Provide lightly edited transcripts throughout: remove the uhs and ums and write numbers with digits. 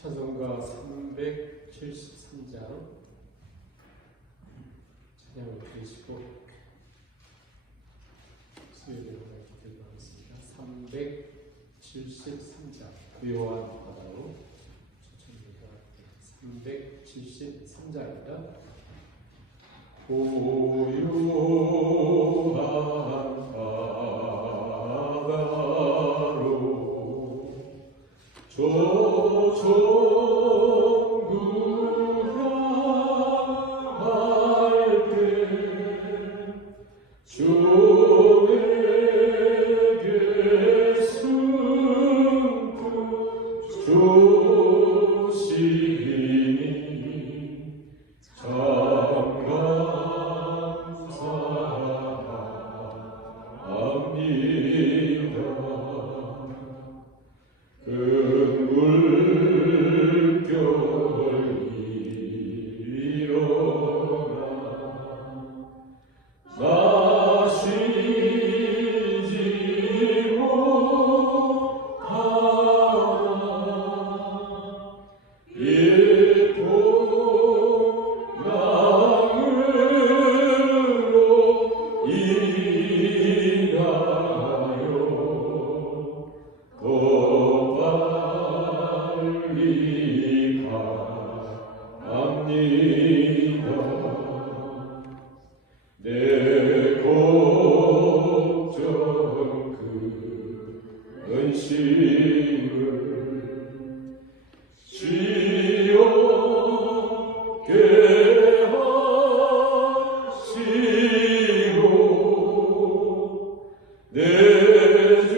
찬송가 373장 찬양을 드리시고 수요일에 기도를 하겠습니다. 373장 고요한 바다로 추천드립니다. 373장입니다. 고요한 바다로 조종구 향할 때 주에게 숨고 주시니 참 감사합니다. 큰 물결 일어나 마시지 못하나 이 풍랑으로 인하여 더 빨리 갑니다. 내 걱정 큰 짐을 지옥게 하시고 내 주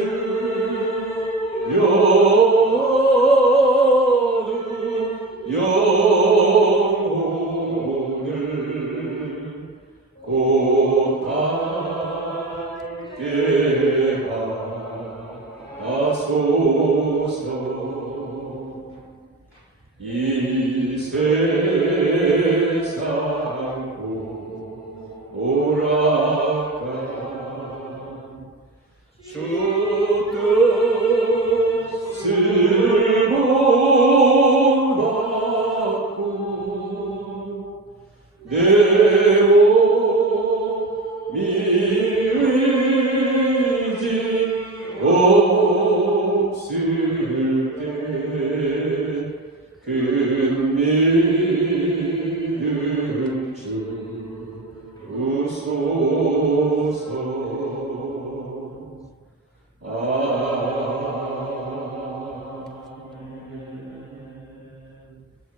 영혼을 곧하게 하소서. 이 세상 오락가 주 뜻을 본받고 내 몸이 의지 없을 때 큰 믿음 주소서.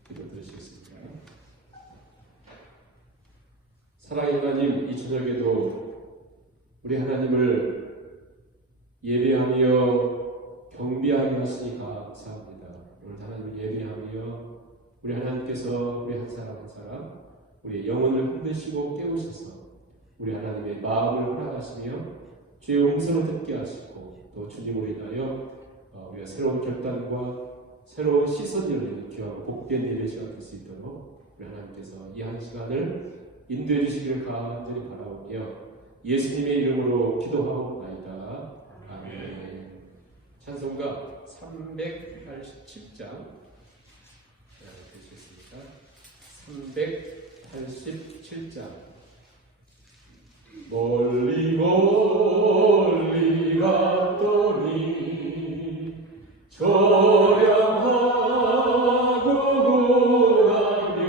기도드리시겠습니다. 사랑의 하나님, 이 저녁에도 우리 하나님을 예배하며 경배하게 하시니 감사합니다. 오늘 하나님을 예배하며 우리 하나님께서 우리 한 사람 한 사람 우리의 영혼을 흔드시고 깨우셔서 우리 하나님의 마음을 허락하시며 주의 음성을 듣게 하시고 또 주님으로 인하여 우리가 새로운 결단과 새로운 시선을 열리는 귀한 복된 예배 시간 될 수 있도록 우리 하나님께서 이 한 시간을 인도해 주시기를 간절히 바라오며 예수님의 이름으로 기도하옵나이다. 아멘. 찬송가 387장 되시겠습니까? 387장 멀리 멀리 갔더니 저량하고 고라며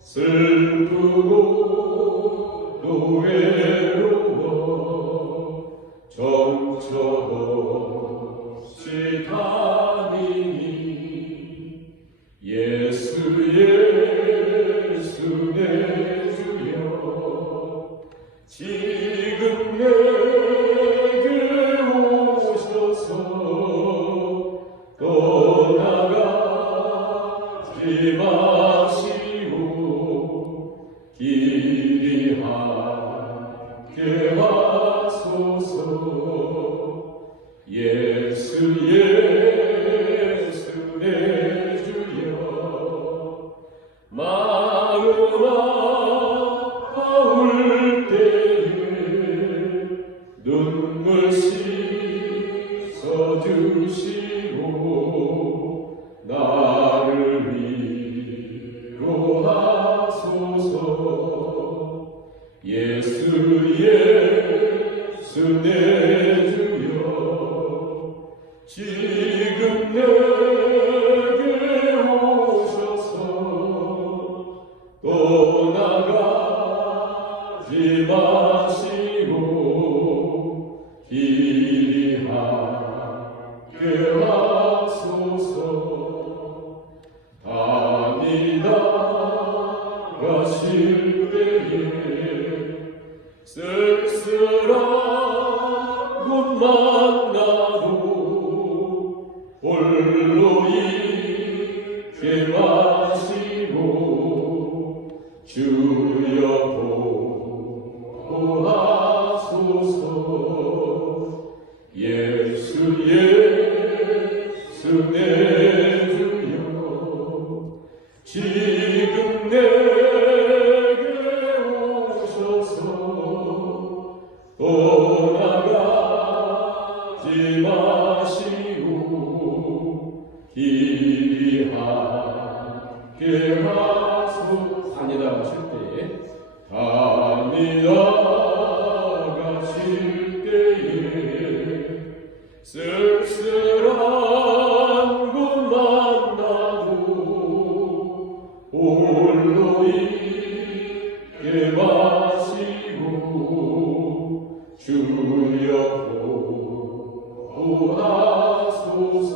슬프고 또 외로워 정처없이 다니니 예수 내 주여 지금 내게 오셔서 떠나가지 마시오 길이 함께 하소서. 예수 내 주여 마음 아파올 때에 눈물 씻어주시고 지금 내게 오셔서 떠나가지 마시고 길이 함께 하소서. 다니다 가실 때에 쓸쓸한 곳 만나도 홀로 있게 마시고 주여 보호하소서. 예수 예수 내 주여 지금 내게 오셔서 떠나가지 마시고 길이 함께 하소서. 다니다 가실 때에 다니다 가실 때에 쓸쓸한 곳 만나도 홀로 있게 마시고 주여 보호하소서.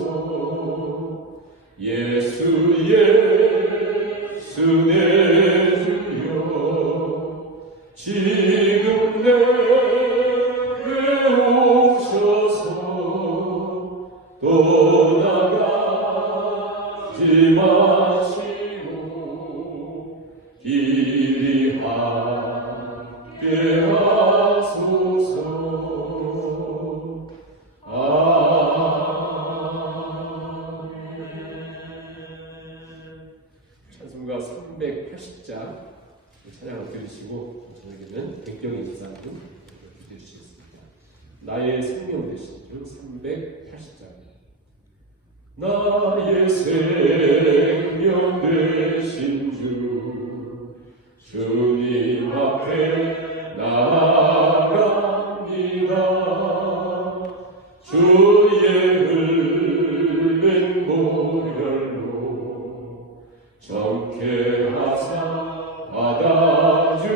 예수 예수 내 주여 지금 내게 오셔서 떠나가지 마시고 길이 함께 하소서. 찬송가 380장 찬양을 들으시고 저에게는 백경 인사도 기도해 주시겠습니다. 나의 생명 되신 주 380장입니다. 나의 생명 되신 주 주님 앞에 나아갑니다. 주의 흘린 보혈로 정케 하사 받아주소서.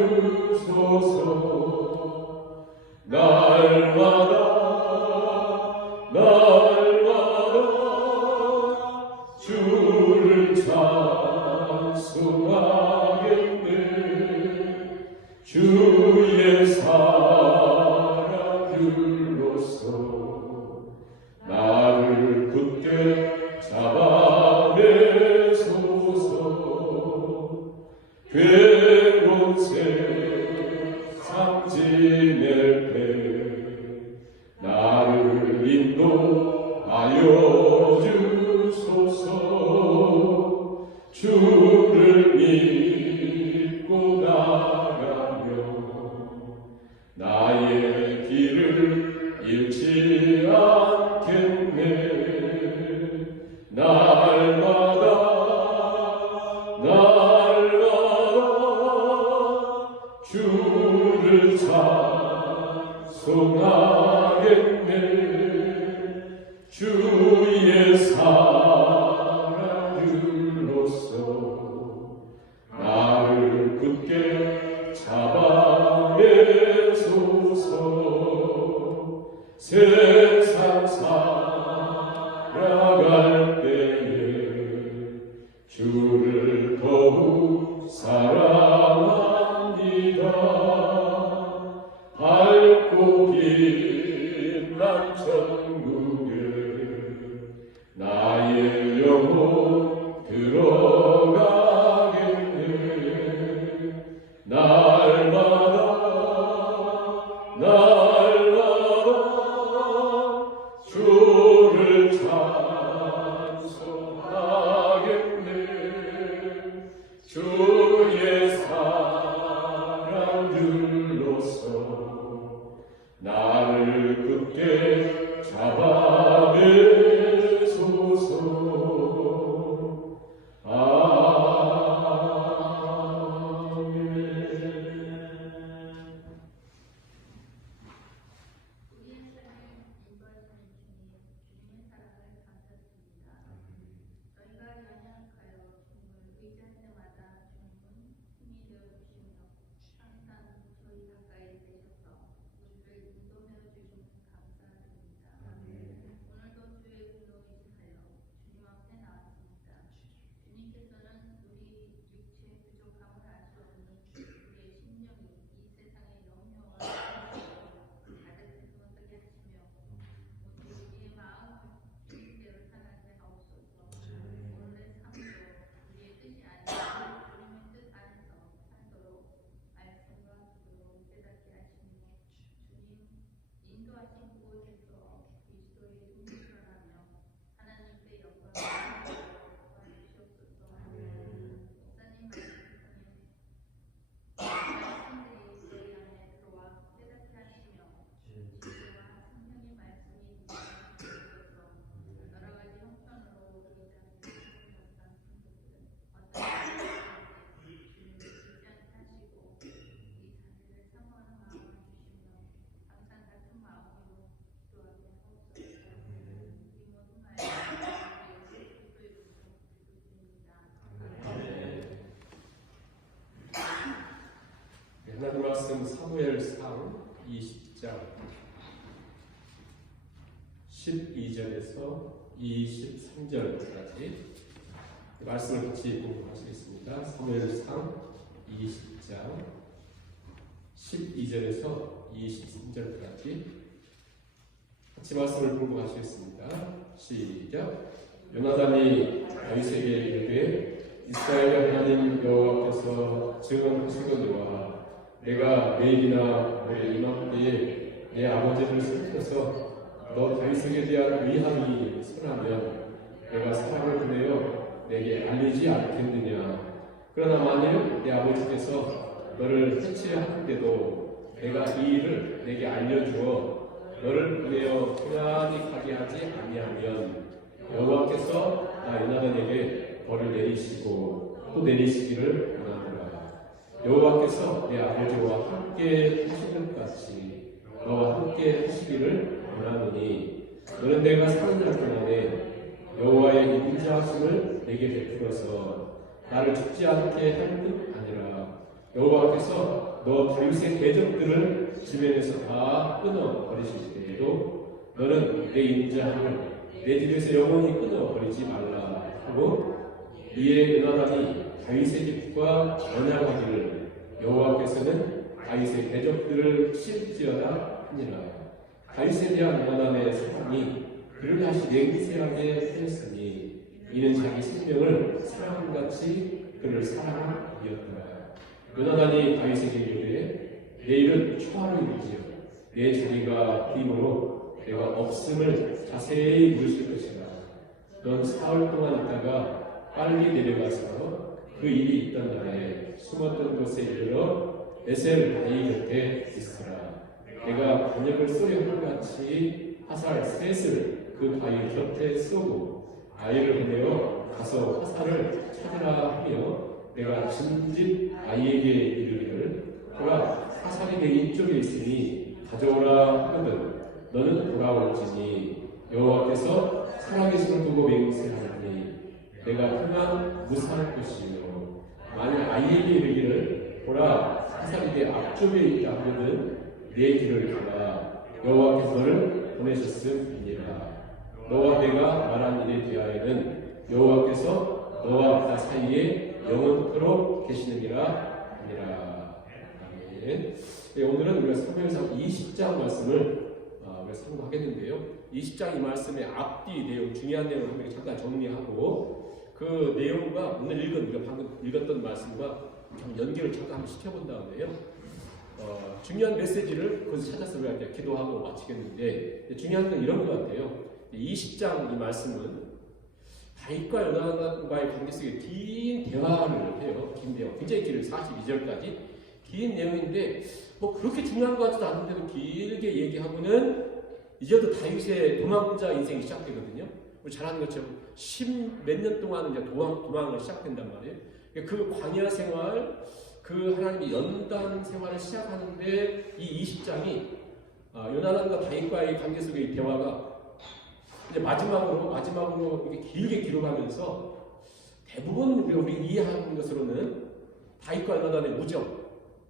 날마다 주를 찬송하겠네. 주의 사랑들로서 나를 굳게 잡아내소서. 괴로운 세상 지낼 때 나를 인도하여 주소서. 주를 믿고 나가며 나의 길을 잃지 않겠네. 날마다 주를 찬송하겠네. 주의 사랑들로서 나를 굳게 잡아내소서. 세상 살아갈 때에 주를 더욱 사랑합니다. 밝고 빛난 천국에 나의 영혼 들어가겠네. 날마다 주를 찬송하겠네. 주의 사랑들로서 나를 굳게 잡아내소서. 아멘. 12절에서 23절까지 말씀을 같이 공부하시겠습니다. 사무엘상 20장 12절에서 23절까지 같이 말씀을 공부하시겠습니다. 시작. 요나단이 다윗에게 이르되 이스라엘 하나님 여호와께서 증언하시거니와 내가 내일이나 모레 이맘때에 내 아버지를 살펴서 너 다윗에게 대한 위함이 선하면 내가 사람을 보내어 내게 알리지 않겠느냐. 그러나 만일 내 아버지께서 너를 해치려 하는데도 내가 이 일을 내게 알려주어 너를 보내어 평안히 가게 하지 아니하면 여호와께서 나 요나단에게 벌을 내리시고 또 내리시기를 원하노라. 여호와께서 내 아버지와 함께 하시는 것 같이 너와 함께 하시기를 원하노니 너는 내가 사는 날 동안에 여호와의 인자하심을 내게 베풀어서 나를 죽지 않게 할 뿐 아니라 여호와께서 너 다윗의 대적들을 지면에서 다 끊어 버리실 때에도 너는 내 인자함을 내 집에서 영원히 끊어 버리지 말라 하고 이에 요나단이 다윗의 집과 언약하기를 여호와께서는 다윗의 대적들을 칠지어다 하니라. 다윗에 대한 요나단의 사랑이 그를 다시 냉세하게 하였으니 이는 자기 생명을 사랑같이 그를 사랑하였더라. 요나단이 다윗에게 이르되 내일은 초하루 일이지요 내 자리가 비임으로 내가 없음을 자세히 물으실 것이라. 넌 사흘 동안 있다가 빨리 내려가서 그 일이 있던 날에 숨었던 곳에 이르러 에셀 바위 곁에 있으라. 내가 번역을 쏘려 한 같이 화살 셋을 그 바위 곁에 쏘고 아이를 보내어 가서 화살을 찾으라 하며 내가 진집 아이에게 이르기를 그가 화살이 내 이쪽에 있으니 가져오라 하거든 너는 돌아올지니 여호와께서 살아계심을 두고 맹세하니 내가 평안 무사할 것이요 만일 아이에게 이르기를 보라 화살이 내 앞쪽에 있다 하거든 내 길을 가라 여호와께서 너를 보내셨음이니라. 너와 내가 말한 일에 대하여는 여호와께서 너와 나 사이에 영원토록 계시느니라 하니라. 아멘. 네, 오늘은 우리가 사무엘상 20장 말씀을 우리가 상고하겠는데요. 20장 이 말씀의 앞뒤 내용, 중요한 내용을 한번 잠깐 정리하고 그 내용과 오늘 우리가 방금 읽었던 말씀과 연결을 잠깐 한번 시켜본 다음에요. 중요한 메시지를 거기서 찾아서 우리가 이제 기도하고 마치겠는데 중요한 건 이런 것 같아요. 20장 이 말씀은 다윗과 요나단과의 관계 속에 긴 대화를 해요. 긴 내용, 굉장히 길어요. 42절까지 긴 내용인데 뭐 그렇게 중요한 것 같지도 않은데도 길게 얘기하고는 이제부터 다윗의 도망자 인생이 시작되거든요. 우리 잘 아는 것처럼 10몇 년 동안 이제 도망을 시작된단 말이에요. 그 광야 생활, 그 하나님의 연단 생활을 시작하는데 이 20장이 요나단과 다윗과의 관계 속의 대화가 이제 마지막으로 이렇게 길게 기록하면서 대부분 우리 이해하는 것으로는 다윗과 요나단의 우정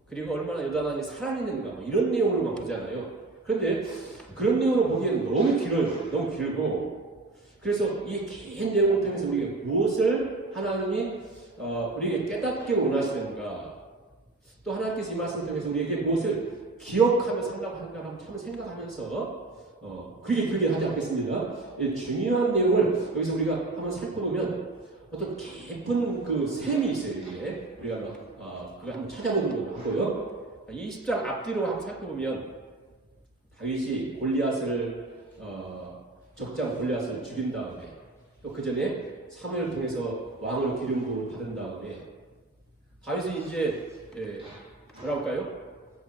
그리고 얼마나 요나단이 살아있는가 뭐 이런 내용으로만 보잖아요. 그런데 그런 내용으로 보기에는 너무 길어요. 너무 길고 그래서 이 긴 내용을 통해서 우리가 무엇을 하나님이 우리에게 깨닫게 원하시는가 또 하나님께서 이 말씀을 통해서 우리에게 무엇을 기억하며 살라고 하는가 한번 참으면서 그게 하지 않겠습니다. 예, 중요한 내용을 여기서 우리가 한번 살펴보면 어떤 깊은 그 셈이 있어요. 이게 우리가 그걸 한번 찾아보는 것도 하고요. 20장 앞뒤로 한번 살펴보면 다윗이 적장 골리앗을 죽인 다음에 또 그 전에 사무엘을 통해서 왕으로 기름 부음을 받은 다음에 다윗은 이제 뭐라고 할까요?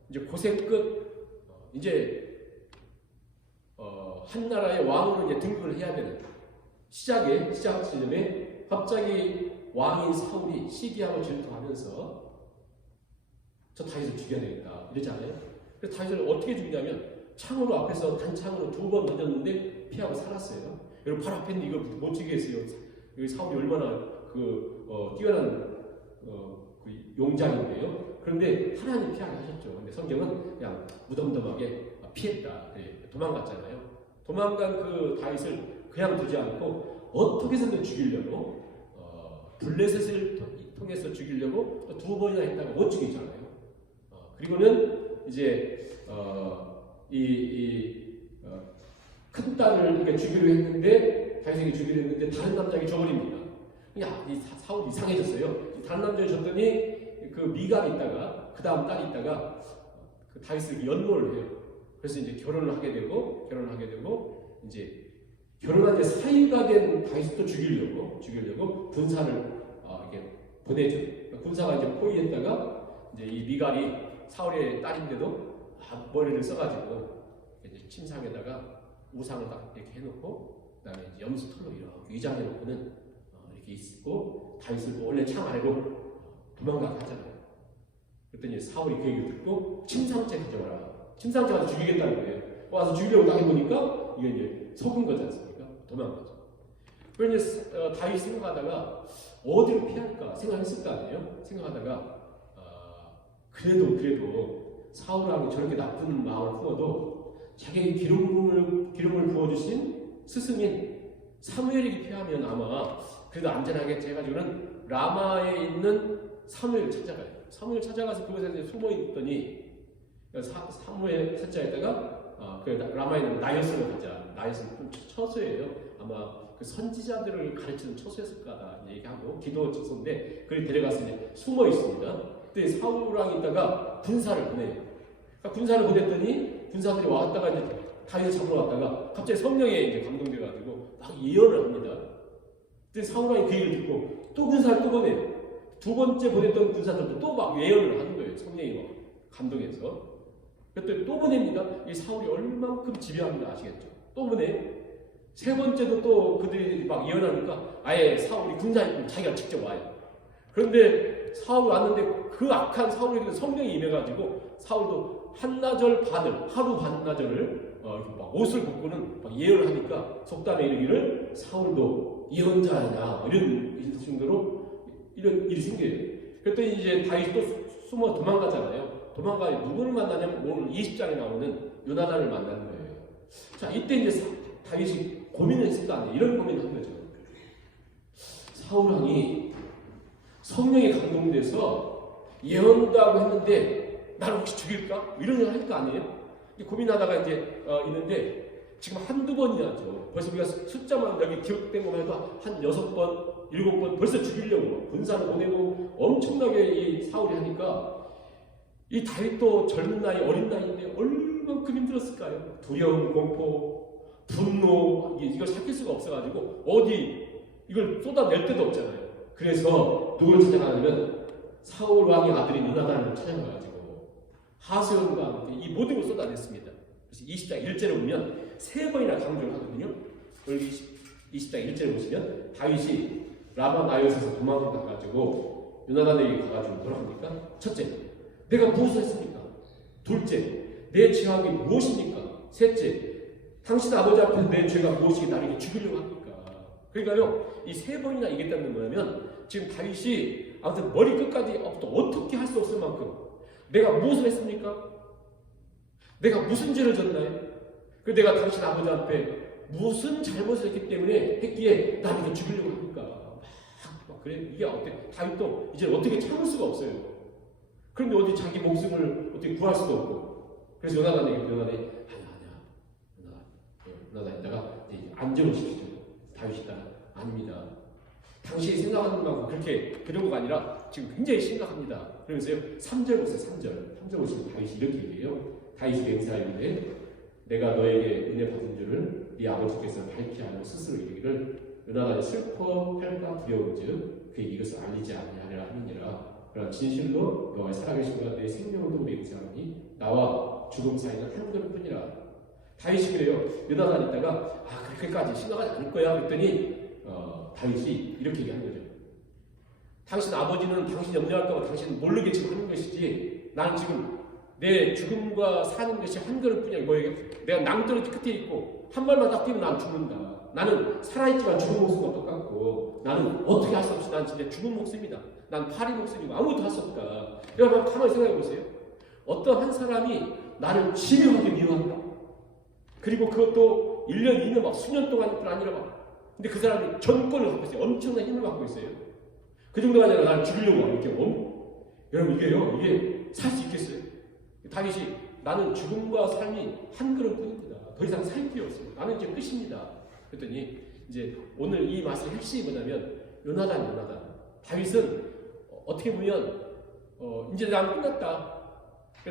이제 고생 끝 이제 한 나라의 왕으로 이제 등극을 해야 되는 시작 시점에 갑자기 왕인 사울이 시기하고 질투하면서 저 다윗을 죽여야 되겠다 이러잖아요. 그래서 다윗을 어떻게 죽이냐면 창으로 앞에서 단창으로 2번 던졌는데 피하고 살았어요. 여러분 바로 앞에 있는 이거 못 죽이겠어요. 여기 사울이 얼마나 뛰어난 그 용장인데요. 그런데 하나님 피하게 하셨죠. 근데 성경은 그냥 무덤덤하게 피했다. 도망갔잖아요. 도망간 그 다윗을 그냥 두지 않고 어떻게 해서든 죽이려고 블레셋을 통해서 죽이려고 두 번이나 했다가 못 죽이잖아요. 그리고는 이제 큰 딸을 이렇게 죽이려 했는데 다윗에게 죽이려 했는데 다른 남자에게 줘버립니다. 이 사울이 이상해졌어요. 다른 남자에 줬더니 그 미갈이 있다가 그 다음 딸이 있다가 그 다윗을 연모를 해요. 그래서 이제 결혼을 하게 되고 이제 결혼한 지 사이가 된 다윗도 죽이려고 군사를 이렇게 보내죠. 그러니까 군사가 이제 포위했다가 이제 이 미갈이 사울의 딸인데도 머리를 써가지고 이제 침상에다가 우상을 딱 이렇게 해놓고 그다음에 이제 염소털로 이렇게 위장해놓고는 이렇게 있고 다윗을 원래 창 알고 도망가잖아요. 그랬더니 사울이 그 얘기를 듣고 침상째 가져와라. 침상째 가서 죽이겠다는 거예요. 와서 죽이려고 딱 해보니까 이게 이제 속은 거지 않습니까? 도망가죠. 그래서 다윗이 생각하다가 어디로 피할까 생각했을 거 아니에요? 생각하다가 그래도 사울왕이 저렇게 나쁜 마음을 품어도 자기에게 기름을 부어주신 스승인 사무엘에게 피하면 아마 그래도 안전하겠지 해가지고는 라마에 있는 사무엘을 찾아가요. 사무엘 찾아가서 그곳에 숨어 있더니 사무엘 셋째에다가 그 라마에 있는 나요스로 가자. 나요스는 좀 처소예요. 아마 그 선지자들을 가르치는 처소였을 거다 얘기하고 기도 처소인데 그걸 데려가서 이제 숨어 있습니다. 그때 사울왕이 있다가 군사를 보내요. 그러니까 군사를 보냈더니 군사들이 왔다가 이제 다윗을 잡으러 왔다가 갑자기 성령에 이제 감동돼가지고 막 예언을 합니다. 그때 사울왕이 그 얘기를 듣고 또 군사를 또 보내요. 두 번째 보냈던 군사들도 또 막 예언을 하는 거예요. 성령이 막 감동해서. 그때 또 보냅니다. 이 사울이 얼만큼 지배합니다. 아시겠죠? 또 보내. 세 번째도 또 그들이 막 예언하니까 아예 사울이 군사에 있고 자기가 직접 와요. 그런데 사울이 왔는데 그 악한 사울에게 성령이 임해가지고 사울도 한나절 반을 하루 반나절을 막 옷을 벗고는 막 예언을 하니까 속담에 이르기를 사울도 예언자냐 이런 정도로 이런 일이 생겨요. 그랬더니 이제 다윗이 또 숨어 도망가잖아요. 누구를 만나냐면 오늘 20장에 나오는 요나단을 만나는 거예요. 자, 이때 이제 다윗이 고민을 했을 거 아니에요. 이런 고민을 한 거죠. 사울왕이 성령에 감동돼서 예언도 하고 했는데 나를 혹시 죽일까? 이런 일을 할 거 아니에요? 고민하다가 이제 있는데 지금 한두 번이나죠. 벌써 우리가 숫자만 여기 기록된 것만 해도 한 6번, 7번 벌써 죽이려고 군사를 보내고 엄청나게 이 사울이 하니까 이 다윗도 젊은 나이, 어린 나이인데 얼만큼 힘들었을까요? 두려움, 공포, 분노 이걸 삭힐 수가 없어가지고 어디 이걸 쏟아낼 데도 없잖아요. 그래서 누굴 찾아가냐면 사울 왕의 아들인 요나단을 찾아가가지고 하세온과 함께 이 모든 걸 쏟아냈습니다. 그래서 20장 1절에 보면 세 번이나 강조를 하거든요. 여기 20장 1절에 보시면 다윗이 라마 나요스에서 도망가가지고 요나단에게 가가지고 뭐라 합니까? 첫째, 내가 무엇을 했습니까? 둘째, 내 죄악이 무엇입니까? 셋째, 당신 아버지 앞에서 내 죄가 무엇이기 나를 죽이려고 합니까? 그러니까요, 이 세 번이나 얘기했다는 건 뭐냐면 지금 다윗이 아무튼 머리 끝까지 또 어떻게 할 수 없을 만큼 내가 무엇을 했습니까? 내가 무슨 죄를 졌나요? 그 내가 당신 아버지 앞에 무슨 잘못을 했기 때문에 했기에 나를 이렇게 죽이려고 합니까? 막 그래. 이게 어때? 다윗도 이제 어떻게 참을 수가 없어요. 그런데 어디 자기 목숨을 어떻게 구할 수도 없고. 그래서 요나단이 요나단에다가 안정을 시키죠. 다윗이 따라 아닙니다. 당신이 생각하는 만큼 그 정도가 아니라 지금 굉장히 심각합니다. 그러면서요 3절 보세요. 3절 보시면 다윗이 이렇게 얘기해요. 다윗이 맹세하였는데 내가 너에게 은혜 받은 줄을 네 아버지께서 밝히 알고 스스로 이르기를 요나단이 슬퍼할까 두려운즉 그에게 이것을 알리지 아니하리라 하느니라. 그러나 진실로 너와 살아계신과 내 생명으로 맹세하니 나와 죽음 사이는 한 걸음뿐이라. 다윗이 그래요. 요나단 있다가 그렇게까지 심각하지 않을 거야 그랬더니 다윗이 이렇게 얘기한 거죠. 당신 아버지는 당신 염려할까 봐 당신 모르게 지금 하는 것이지 나는 지금 내 죽음과 사는 것이 한 걸음뿐이야. 내가 낭떠러지 끝에 있고 한 발만 딱 뛰면 난 죽는다. 나는 살아있지만 죽은 목숨과 똑같고 나는 어떻게 할 수 없이 난 진짜 죽은 목숨이다. 난 파리 목숨이고 아무것도 할 수 없다. 여러분 가만히 생각해 보세요. 어떤 한 사람이 나를 심하게 미워한다. 그리고 그것도 1년, 2년 막 수년 동안 아니라 막. 근데 그 사람이 전권을 갖고 있어요. 엄청난 힘을 갖고 있어요. 그 정도가 아니라 나를 죽이려고 이렇게 여러분 이게 살 수 있겠어요? 다윗이 나는 죽음과 삶이 한 그릇뿐입니다. 더 이상 살 필요 없습니다. 나는 이제 끝입니다. 그랬더니 이제 오늘 이 말씀의 핵심이 뭐냐면 요나단. 다윗은 어떻게 보면 이제 나는 끝났다.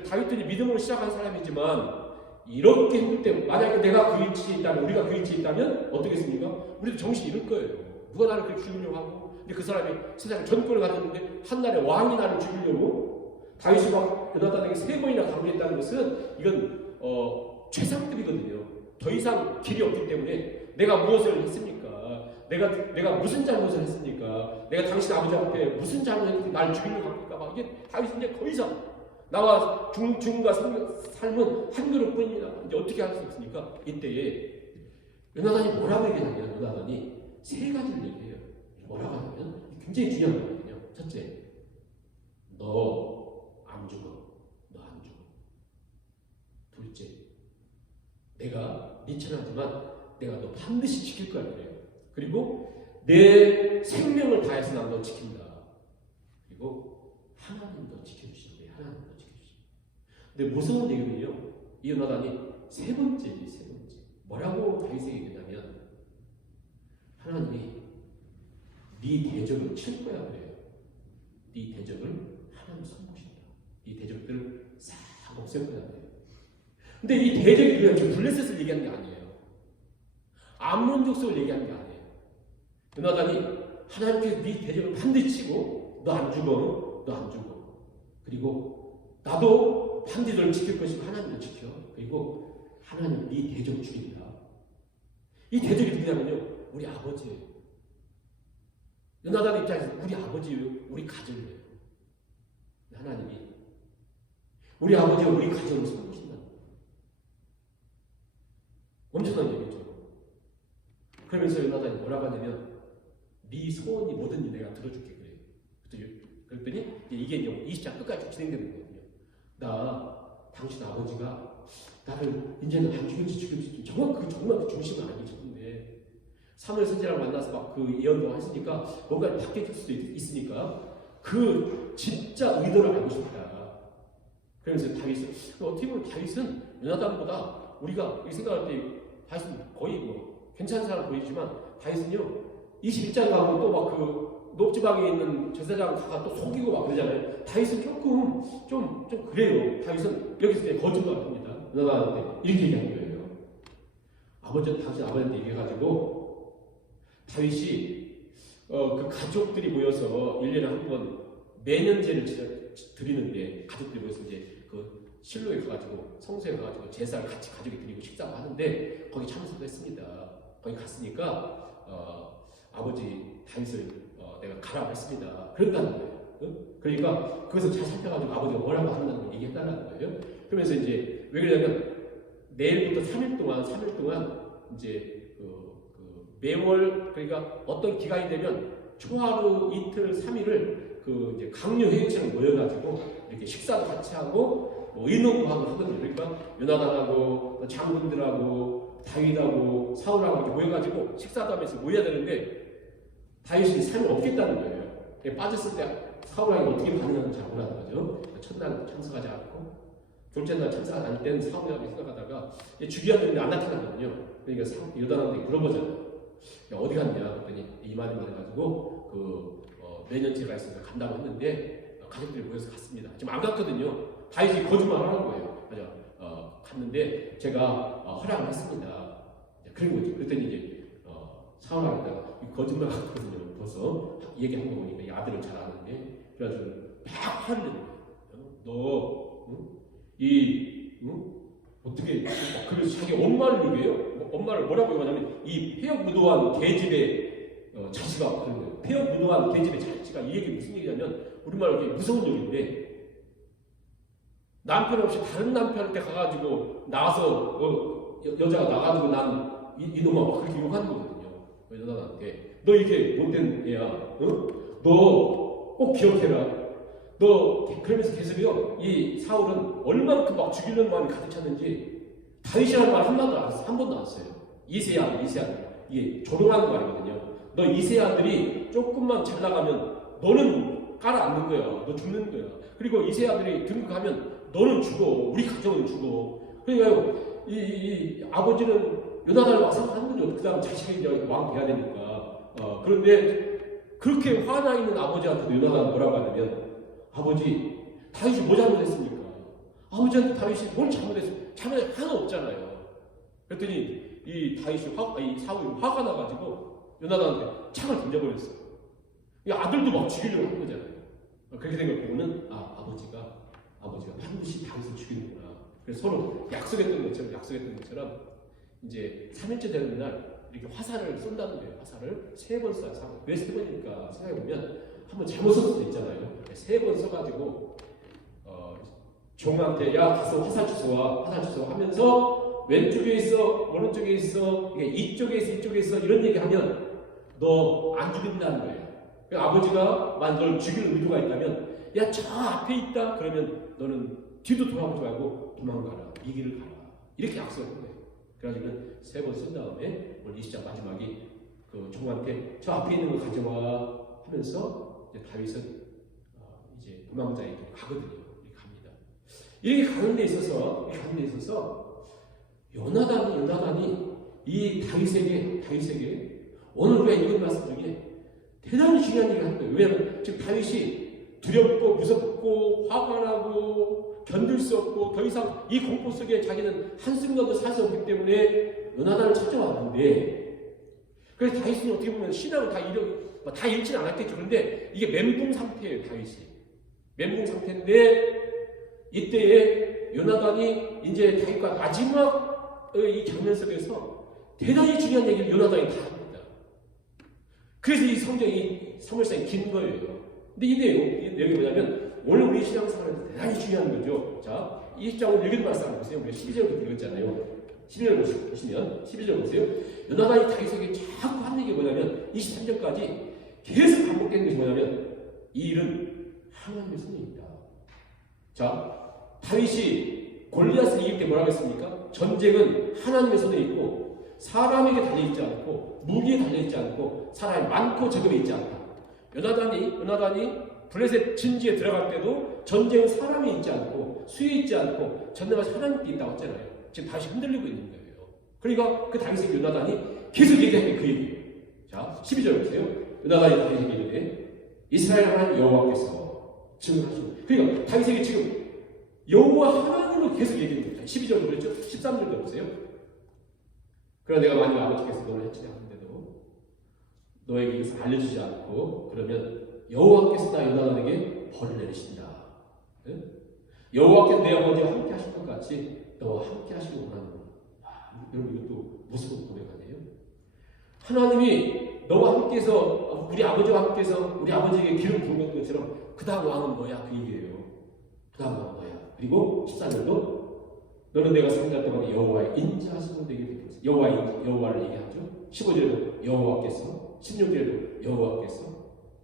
다윗들이 믿음으로 시작한 사람이지만 이렇게 힘들 때 만약에 내가 그 위치에 있다면 우리가 그 위치에 있다면 어떻겠습니까? 우리도 정신 잃을 거예요. 누가 나를 그렇게 죽이려고 하고 근데 그 사람이 세상에 전권을 가졌는데 한날에 왕이 나를 죽이려고 다윗이 막 요나단에게 3번이나 강요했다는 것은 이건 최상급이거든요. 더 이상 길이 없기 때문에 내가 무엇을 했습니까? 내가 무슨 잘못을 했습니까? 내가 당신 아버지 앞에 무슨 잘못을 했는지 날 죽이려고 합니까? 막 이게 다윗이 이제 더 이상 나와 죽음과 삶은 한 그릇뿐입니다. 이제 어떻게 할 수 있습니까? 이때에 요나단이 뭐라고 얘기하냐면 요나단이 3가지를 얘기해요. 뭐라고 하냐면 굉장히 중요한 거거든요. 첫째, 너 안 죽어. 너 안 죽어. 둘째, 내가 미천하지만 내가 너 반드시 지킬 거야 그래요. 그리고 내 생명을 다해서 난 너 지킨다. 그리고 하나님도 지켜주시는데 하나님도 지켜주시는데. 근데 무서운 얘기는요. 이 요나단이 3번째지. 뭐라고 다윗에게 얘기하냐면 하나님이 네 대적을 칠 거야 그래요. 네 대적을 하나님 선보신다. 이 대적들을 싹 없앨 거야 그래요. 근데 이 대적이 그냥 지금 블레셋을 얘기하는 게 아니에요. 암몬 족속을 얘기하는 게 아니에요. 요나단이 하나님께서 네 대적을 반드시 치고 너 안 죽어. 그리고 나도 반드시 너를 지킬 것이고 하나님도 지켜. 그리고 하나님 네 대적 죽인다. 이 대적이 누구냐면요. 우리 아버지예요. 요나단 입장에서 우리 아버지예요. 우리 가정이에요. 하나님이 우리 아버지와 우리 가정을 섬기신다. 엄청난 얘기죠. 그러면서 요나단이 뭐라고 하냐면 네 소원이 뭐든지 내가 들어줄게 그래요. 그랬더니 이게 이제 20장 끝까지 진행되는 거거든요. 나 당신 아버지가 나를 이제는 안 죽일지 정말 그 중심을 알기 좋은데 사무엘 선지자를 만나서 막 그 예언도 하시니까 뭔가 바뀔 수도 있으니까 그 진짜 의도를 알고 싶다. 그러면서 다윗은 어떻게 보면 다윗은 요나단보다 우리가 생각할 때 다윗은 거의 괜찮은 사람 보이지만 다윗은요 21장 가면 또 막 그 높지방에 있는 제사장 가가 또 속이고 막 그러잖아요. 다윗은 조금 좀 그래요. 다윗은 여기서 거짓말합니다. 요나단한테 이렇게 얘기한 거예요. 당신 아버지한테 얘기해가지고 다윗이 그 가족들이 모여서 1년에 한 번 매년제를 드리는데 가족들이 모여서 이제 그 실로에 가가지고 성소에 가가지고 제사를 같이 가족이 드리고 식사를 하는데 거기 참석도 했습니다. 거기 갔으니까 아버지 다윗을 내가 가라고 했습니다. 그랬다는 거예요. 응? 그러니까 그것을 잘 살펴가지고 아버지가 뭐라고 한다는 걸 얘기했다는 거예요. 그러면서 이제 왜 그러냐면 내일부터 3일 동안 이제 매월 그러니까 어떤 기간이 되면 초하루 이틀 3일을 그 이제 강요 회의처럼 모여가지고 이렇게 식사도 같이 하고 의논도 하고 하거든요. 그러니까 요나단하고 장군들하고 다윗하고 사울하고 이렇게 모여가지고 식사도 하면서 모여야 되는데 다윗이 삶을 없겠다는 거예요. 빠졌을 때 사울왕이 어떻게 반응하는지 잘 모르는 거죠. 첫날 참석하지 않고 둘째 날 참석 안 할 때는 사울왕이 생각하다가 죽여야 되는데 안 나타나거든요. 그러니까 요나단한테 물어보잖아요. 어디 갔냐? 그랬더니 이 말이 말해가지고 매년제가 있어서 간다고 했는데 가족들이 모여서 갔습니다. 지금 안 갔거든요. 다윗이 거짓말을 하는 거예요. 맞아. 갔는데 제가 허락을 했습니다. 그런 거죠. 그랬더니 이제 사울왕에다가 거짓말 같거든요. 벌써 얘기한 거 보니까 이 아들을 잘 아는데 그래가지고 막 화를 내는 거예요. 어떻게 그래서 자기 엄마를 얘기해요. 엄마를 뭐라고 얘기하냐면 이 폐역무도한 계집의 자식아 그런 거예요. 폐역무도한 계집의 자식아 이 얘기 무슨 얘기냐면 우리말로 이렇게 무서운 얘기인데 남편 없이 다른 남편한테 가가지고 나와서 여자가 나가지고 난 이놈아 막 그렇게 욕하는 거거든요. 여자한테 너 이렇게 못된 애야. 너 꼭 기억해라. 너 그러면서 계속요. 이 사울은 얼만큼 막 죽이려는 마음이 가득 찼는지 다윗이라는 말 한 번도 안 했어요. 이세 아들. 이게 조롱하는 말이거든요. 너 이세 아들이 조금만 잘 나가면 너는 깔아앉는 거야. 너 죽는 거야. 그리고 이세 아들이 등극하면 너는 죽어. 우리 가정은 죽어. 그러니까 이 아버지는 요나단을 와서 하는 거죠. 그 다음 자식이 이제 왕 돼야 되니까. 그런데 그렇게 화나 있는 아버지한테도 요나단은 뭐라고 하냐면, 아버지, 다윗이 뭐 잘못했습니까? 아버지한테 다윗이 뭘 잘못했습니까? 잘못한 하나 없잖아요. 그랬더니 이 사울이 화가 나가지고 요나단한테 창을 던져버렸어. 이 아들도 막 죽이려고 한 거잖아요. 그렇게 된 걸 보면은 아버지가 반드시 다윗을 죽이는구나. 그래서 서로 약속했던 것처럼 이제 3일째 되는 날 이렇게 화살을 쏜다는 거예요. 화살을 3번 쏴서. 왜 3번일까 생각해보면 한번 잘못 쏠 수도 있잖아요. 3번 쏴가지고 종한테 야 가서 화살 주소와 하면서 왼쪽에 있어 오른쪽에 있어 이쪽에 있어 이런 얘기하면 너 안 죽인다는 거예요. 그러니까 아버지가 만약 널 죽일 의도가 있다면 야 저 앞에 있다 그러면 너는 뒤도 돌아보지 말고 도망가라. 이 길을 가라. 이렇게 약속을 한 거예요. 그래가지고 3번 쓴 다음에 오늘 20장 마지막이 그 종한테 저 앞에 있는 거 가져와 하면서 이제 다윗은 이제 도망자에게 가거든요. 이렇게 갑니다. 이렇게 가는 데 있어서 요나단이 이 다윗에게 오늘 우리가 읽은 말씀 중에 대단히 중요한 얘기를 하는 거예요. 왜냐하면 지금 다윗이 두렵고 무섭고 화가 나고 견딜 수 없고 더 이상 이 공포 속에 자기는 한순간도 살 수 없기 때문에 요나단을 찾아왔는데, 그래서 다윗은 어떻게 보면 신앙을 다 잃지는 않았겠죠. 그런데 이게 멘붕 상태예요. 다윗이 멘붕 상태인데 이때에 요나단이 이제 다윗과 마지막 이 장면 속에서 대단히 중요한 얘기를 요나단이 다 합니다. 그래서 이 성경이 사무엘상이 긴 거예요. 근데 이 내용이 뭐냐면 오늘 우리 신앙생활은 대단히 중요한 거죠. 자, 20장을 읽은 말씀 보세요. 우리가 12절부터 읽었잖아요. 12절 보시면 12절 보세요. 요나단이 다윗에게 자꾸 하는 얘기가 뭐냐면 23절까지 계속 반복되는 것이 뭐냐면 이 일은 하나님의 손에 있다. 자, 다윗이 골리앗을 이길 때 뭐라고 했습니까? 전쟁은 하나님의 손에 있고 사람에게 달려있지 않고 무기에 달려있지 않고 사람이 많고 적음에 있지 않다. 요나단이 블레셋 진지에 들어갈 때도 전쟁은 사람이 있지 않고 수에 있지 않고 전쟁은 하나님께 있다고 했잖아요. 지금 다윗이 흔들리고 있는 거예요. 그러니까 그 다윗에게 요나단이 계속 얘기하는 게 그 얘기예요. 자, 12절 보세요. 요나단이 다윗에게 이르되 이스라엘 하나님 여호와께서 증언하시는, 그러니까 다윗에게 지금 여호와 하나님을 계속 얘기하는 겁니다. 12절도 그랬죠? 13절도 보세요. 그러나 내가 만약 아버지께서 너를 해치지 않는데도 너에게 이것을 알려주지 않고 그러면 여호와께서 나 요나단에게 벌을 내리신다. 네? 여호와께서 내 아버지와 함께 하실 것 같이 너와 함께 하시길 원하노라. 여러분 이것도 무슨 고백 아니에요? 하나님이 너와 함께해서 우리 아버지와 함께해서 우리 아버지에게 기름 부은 것처럼 그 다음 왕은 너야, 그 얘기예요. 그 다음 왕은 너야. 그리고 14절도 너는 내가 3년 동안 여호와의 인자하심으로 되게 되겠어. 여호와를 얘기하죠. 15절도 여호와께서, 16절도 여호와께서,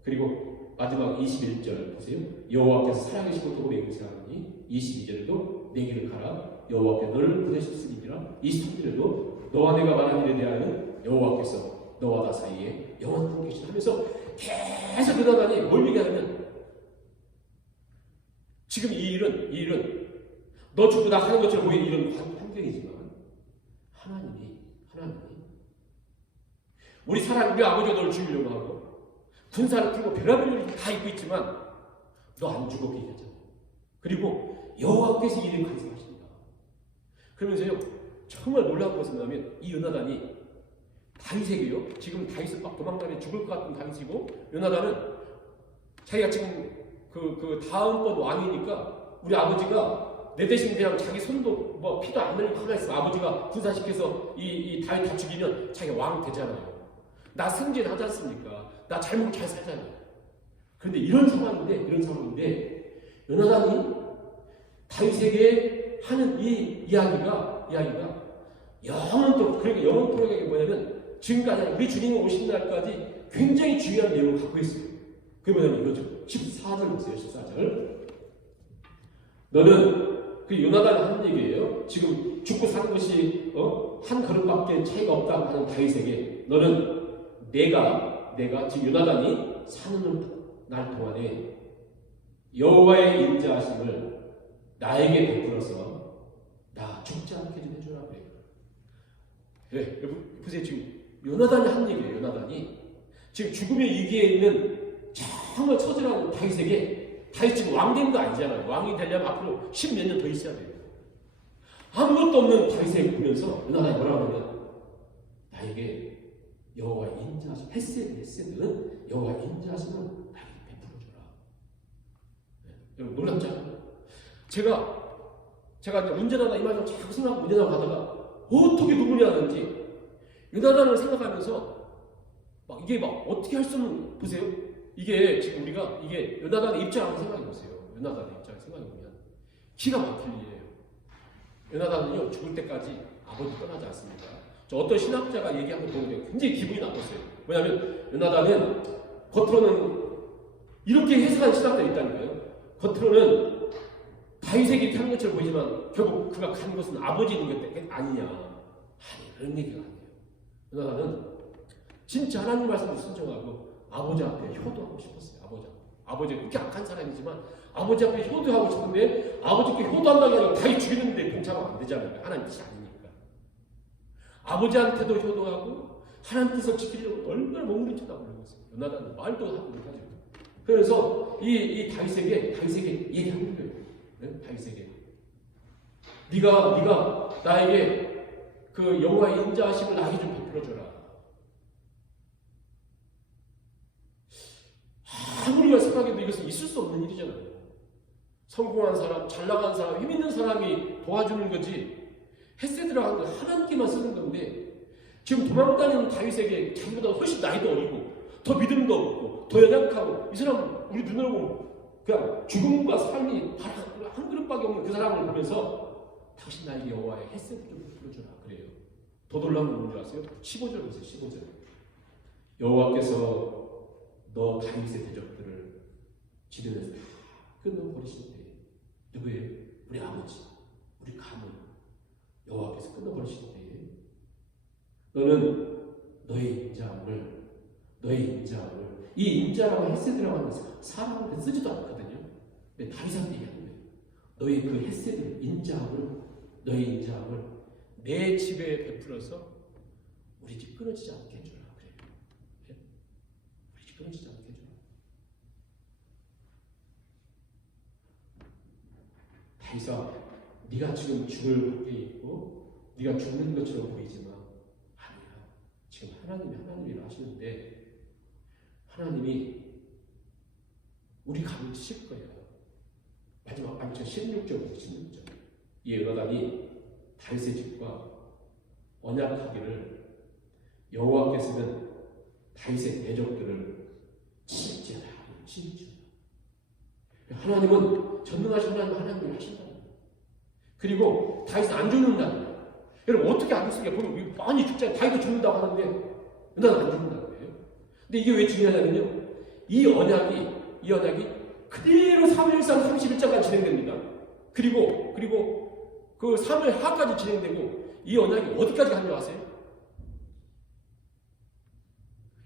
그리고 마지막 21절 보세요. 여호와께서 살아계시고 도로 내게 하시니 22절도 내 길을 가라. 여호와께서 너를 보내셨으니라. 23절도 너와 내가 말한 일에 대하여 여호와께서 너와 나 사이에 영원토록 계시다 하면서 계속 요나단이 뭘 얘기하냐면 지금 이 일은 너 죽고 나 하는 것처럼 보이는 이런 환경이지만 하나님이 우리 아버지가 너를 죽이려고 하고 군사를 풀고 별의별 일이 다 있고 있지만 너 안 죽어 얘기하잖아요. 그리고 여호와께서 이 일을 간섭하신다. 그러면서요 정말 놀라운 것은 뭐냐면 이 요나단이 다윗에게요, 지금 다윗은 막 도망가면 죽을 것 같은 다윗이고 요나단은 자기가 지금 그 다음번 왕이니까 우리 아버지가 내 대신 그냥 자기 손도 뭐 피도 안 흘리고 가만히 있어. 아버지가 군사시켜서 이 다윗 다 죽이면 자기가 왕 되잖아요. 나 승진하지 않습니까? 나 잘 먹고 잘 살잖아요. 그런데 이런 상황인데 요나단이 다윗에게 하는 이 이야기가 영원토록 뭐냐면 지금까지 우리 주님이 오신 날까지 굉장히 중요한 내용을 갖고 있어요. 그게 뭐냐면 이거죠. 14절 보세요. 14절. 너는 그 요나단이 하는 얘기예요. 지금 죽고 사는 것이 한 그릇밖에 차이가 없다고 하는 다윗에게 너는 내가 지금 요나단이 사는 날 동안에 여호와의 인자하심을 나에게 베풀어서 나 죽지 않게 좀 해주라 그래요. 네, 여러분 보세요. 지금 요나단이 한 얘기예요. 요나단이 지금 죽음의 위기에 있는 정말 처절한 다윗에게, 다윗 지금 왕 된 거 아니잖아요. 왕이 되려면 앞으로 10몇 년 더 있어야 돼요. 아무것도 없는 다윗을 보면서 요나단이 뭐라고 하냐면 나에게 여호와의 인자하심, 헤세드는 여호와의 인자하심을 나에게 베풀어주라. 네, 여러분 놀랍잖아요. 제가 이제 운전하다 이 말을 자꾸 생각하고 운전하고 가다가 어떻게 누구냐 하는지 요나단을 생각하면서 이게 어떻게 할 수는, 보세요. 이게 지금 우리가 이게 요나단의 입장을 생각해 보세요. 요나단의 입장을 생각해 보면 기가 막힐 일이에요. 요나단은요 죽을 때까지 아버지 떠나지 않습니다. 저 어떤 신학자가 얘기한 거 보는데 굉장히 기분이 나빴어요. 뭐냐면 요나단은 겉으로는 이렇게 해석한 신학자가 있다니까요. 겉으로는 다윗에게 한 것처럼 보이지만 결국 그가 간 것은 아버지 있는 게 아니냐. 아니, 그런 얘기가 아니에요. 요나단은 진짜 하나님 말씀을 순종하고 아버지 앞에 효도하고 싶었어요. 아버지가 그렇게 악한 사람이지만 아버지 앞에 효도하고 싶은데 아버지께 효도한다는 게 아니라 다윗 죽이는데 동참하면 안 되잖아요. 하나님 뜻이 아니니까. 아버지한테도 효도하고 하나님 뜻을 지키려고 얼마나 몸부림 쳐다보려고 했어요. 요나단은 말도 하고 못하죠. 그래서 이 다윗에게 얘기하는 거예요. 네? 다윗에게 네가 나에게 그 여호와의 인자하심을 나에게 좀 베풀어줘라. 아무리 생각해도 이것은 있을 수 없는 일이잖아요. 성공한 사람, 잘 나간 사람, 힘 있는 사람이 도와주는 거지. 헤세드라는 건 하나님께만 쓰는 건데 지금 도망다니는 다윗에게 자기보다 훨씬 나이도 어리고 더 믿음도 없고 더 연약하고 이 사람 우리 눈으로 보면 그냥 죽음과 삶이 한 그릇밖에 없는 그 사람을 보면서 당신 나에게 여호와의 헤세드 좀 베풀어주라 그래요. 더 놀라운 건 뭔지 아세요? 15절 보세요. 15절. 여호와께서 너 다윗의 대적들을 지르면서 다 끊어버리실 때 누구예요? 우리 아버지, 우리 가문 여호와께서 끊어버리실 때 너는 너의 인자함을 이 인자라고 헤세드라고 하는 사람한테 쓰지도 않거든요. 근데 다윗한테 얘기하는 거예요. 너의 그 헤세드, 너의 인자함을 내 집에 베풀어서 우리 집 끊어지지 않게 해주라 그래요. 네? 우리 집 끊어지지 않게 해주라. 다윗아, 네가 지금 죽을 밖에 있고 네가 죽는 것처럼 보이지만 아니야. 지금 하나님이라 하시는데 하나님이 우리 가문 치실 거예요. 마지막 16절부터 16절. 이 요나단이 다윗의 집과 언약하기를 여호와께서는 다윗의 대적들을 진짜라. 하나님은 전능하신 하나님을 하신다. 그리고 다윗은 안 죽는다는 거예요. 여러분 어떻게 안 죽습니까? 보면 많이 죽잖아요. 다윗도 죽는다고 하는데 요나단은 안 죽는다는 거예요. 근데 이게 왜 중요하냐면요. 이 언약이 그대로 사무엘상 31장까지 진행됩니다. 그리고 그 사무엘하까지 진행되고 이 언약이 어디까지 가는 줄 아세요?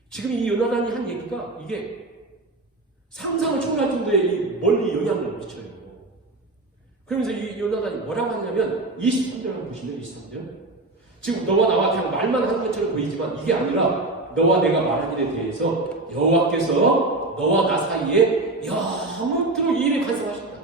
지금 이 요나단이 한 얘기가 이게 상상을 초월할 정도의 멀리 영향을 미쳐요. 그러면서 이 요나단이 뭐라고 하냐면 23절 한번 보시면 23절. 지금 너와 나와 그냥 말만 하는 것처럼 보이지만 이게 아니라 너와 내가 말한 일에 대해서 여호와께서 너와 나 사이에 영원토록 이 일을 간섭하신다.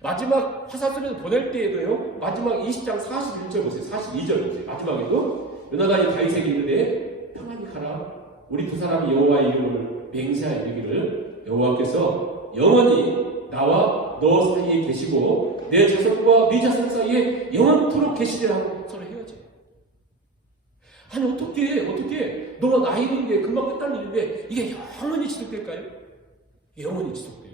마지막 하사슬을 보낼 때에도요. 마지막 20장 41절 보세요. 42절 보세요. 마지막에도 요나단이 다윗에게 이르되 평안히 가라. 우리 두 사람이 여호와의 이름을 맹세하여 이르기를 여호와께서 영원히 나와 너 사이에 계시고 내 자손과 네 자손 사이에 영원토록 계시리라 하고 서로 헤어져요. 아니 어떻게 너가 나이 드는 게 금방 끝날 일인데 이게 영원히 지속될까요? 영원히 지속돼요.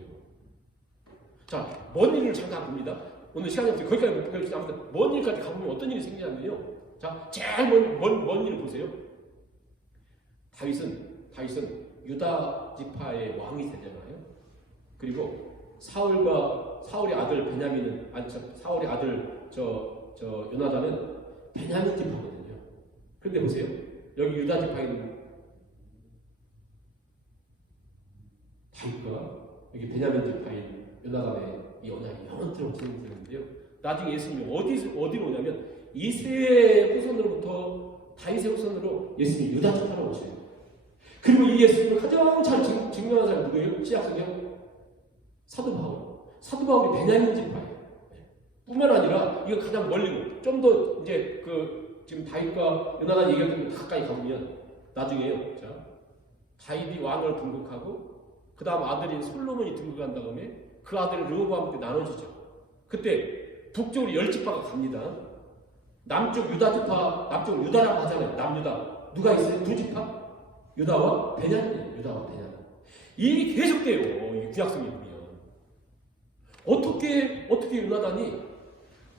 자, 먼 일을 잠깐 봅니다. 오늘 시간이 없어서 거기까지 못 보겠지만 아무튼 먼 일까지 가보면 어떤 일이 생기냐면요. 자, 제일 먼 일을 보세요. 다윗은 유다 지파의 왕이 되잖아요. 그리고 사울의 아들 베냐민은 사울의 아들 요나단은 베냐민 지파거든요. 그런데 보세요. 여기 유다 지파에 있는 다윗과 여기 베냐민 지파인 요나단의 이 언약이 영원토록 진행되는데요. 나중에 예수님이 어디로 오냐면 이세의 후손으로부터 다윗의 후손으로 예수님이 유다 지파로 오셔요. 그리고 이 예수님을 가장 잘 증명한 사람이 누구예요? 신약성경 사도 바울. 사도 바울이 베냐민 지파예요. 뿐만 아니라 이거 가장 멀리고 좀 더 이제 지금 다윗과 요나단 얘기할 때 가까이 가보면 나중에요. 자, 다윗이 왕을 등극하고 그 다음 아들인 솔로몬이 등극한 다음에 그 아들을 르호보암한테 나눠주죠. 그때 북쪽으로 10지파가 갑니다. 남쪽 유다 지파, 남쪽 유다라고 하잖아요. 남유다. 누가 있어요? 두 지파? 유다와 베냐민이에요. 유다와 베냐민. 이 계속돼요. 이 구약성에 보면. 어떻게 요나단이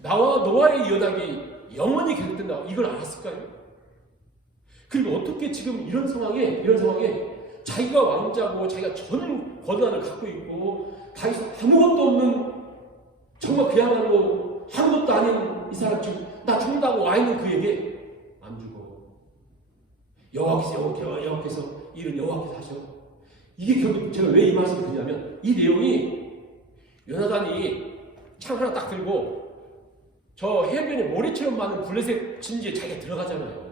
나와 너와의 이 연합이 영원히 계속된다. 이걸 알았을까요? 그리고 어떻게 지금 이런 상황에 자기가 왕자고 자기가 전 권한을 갖고 있고 다윗은 아무것도 없는 정말 그야말로 아무것도 아닌 이 사람 지금 나 죽는다고 와 있는 그에게 안 죽어. 여호와께서 일은 여호와께서 하셔. 이게 결국 제가 왜 이 말씀을 드리냐면 이 내용이 요나단이 창 하나 딱 들고 저 해변에 모래처럼 많은 블레셋 진지에 자기가 들어가잖아요.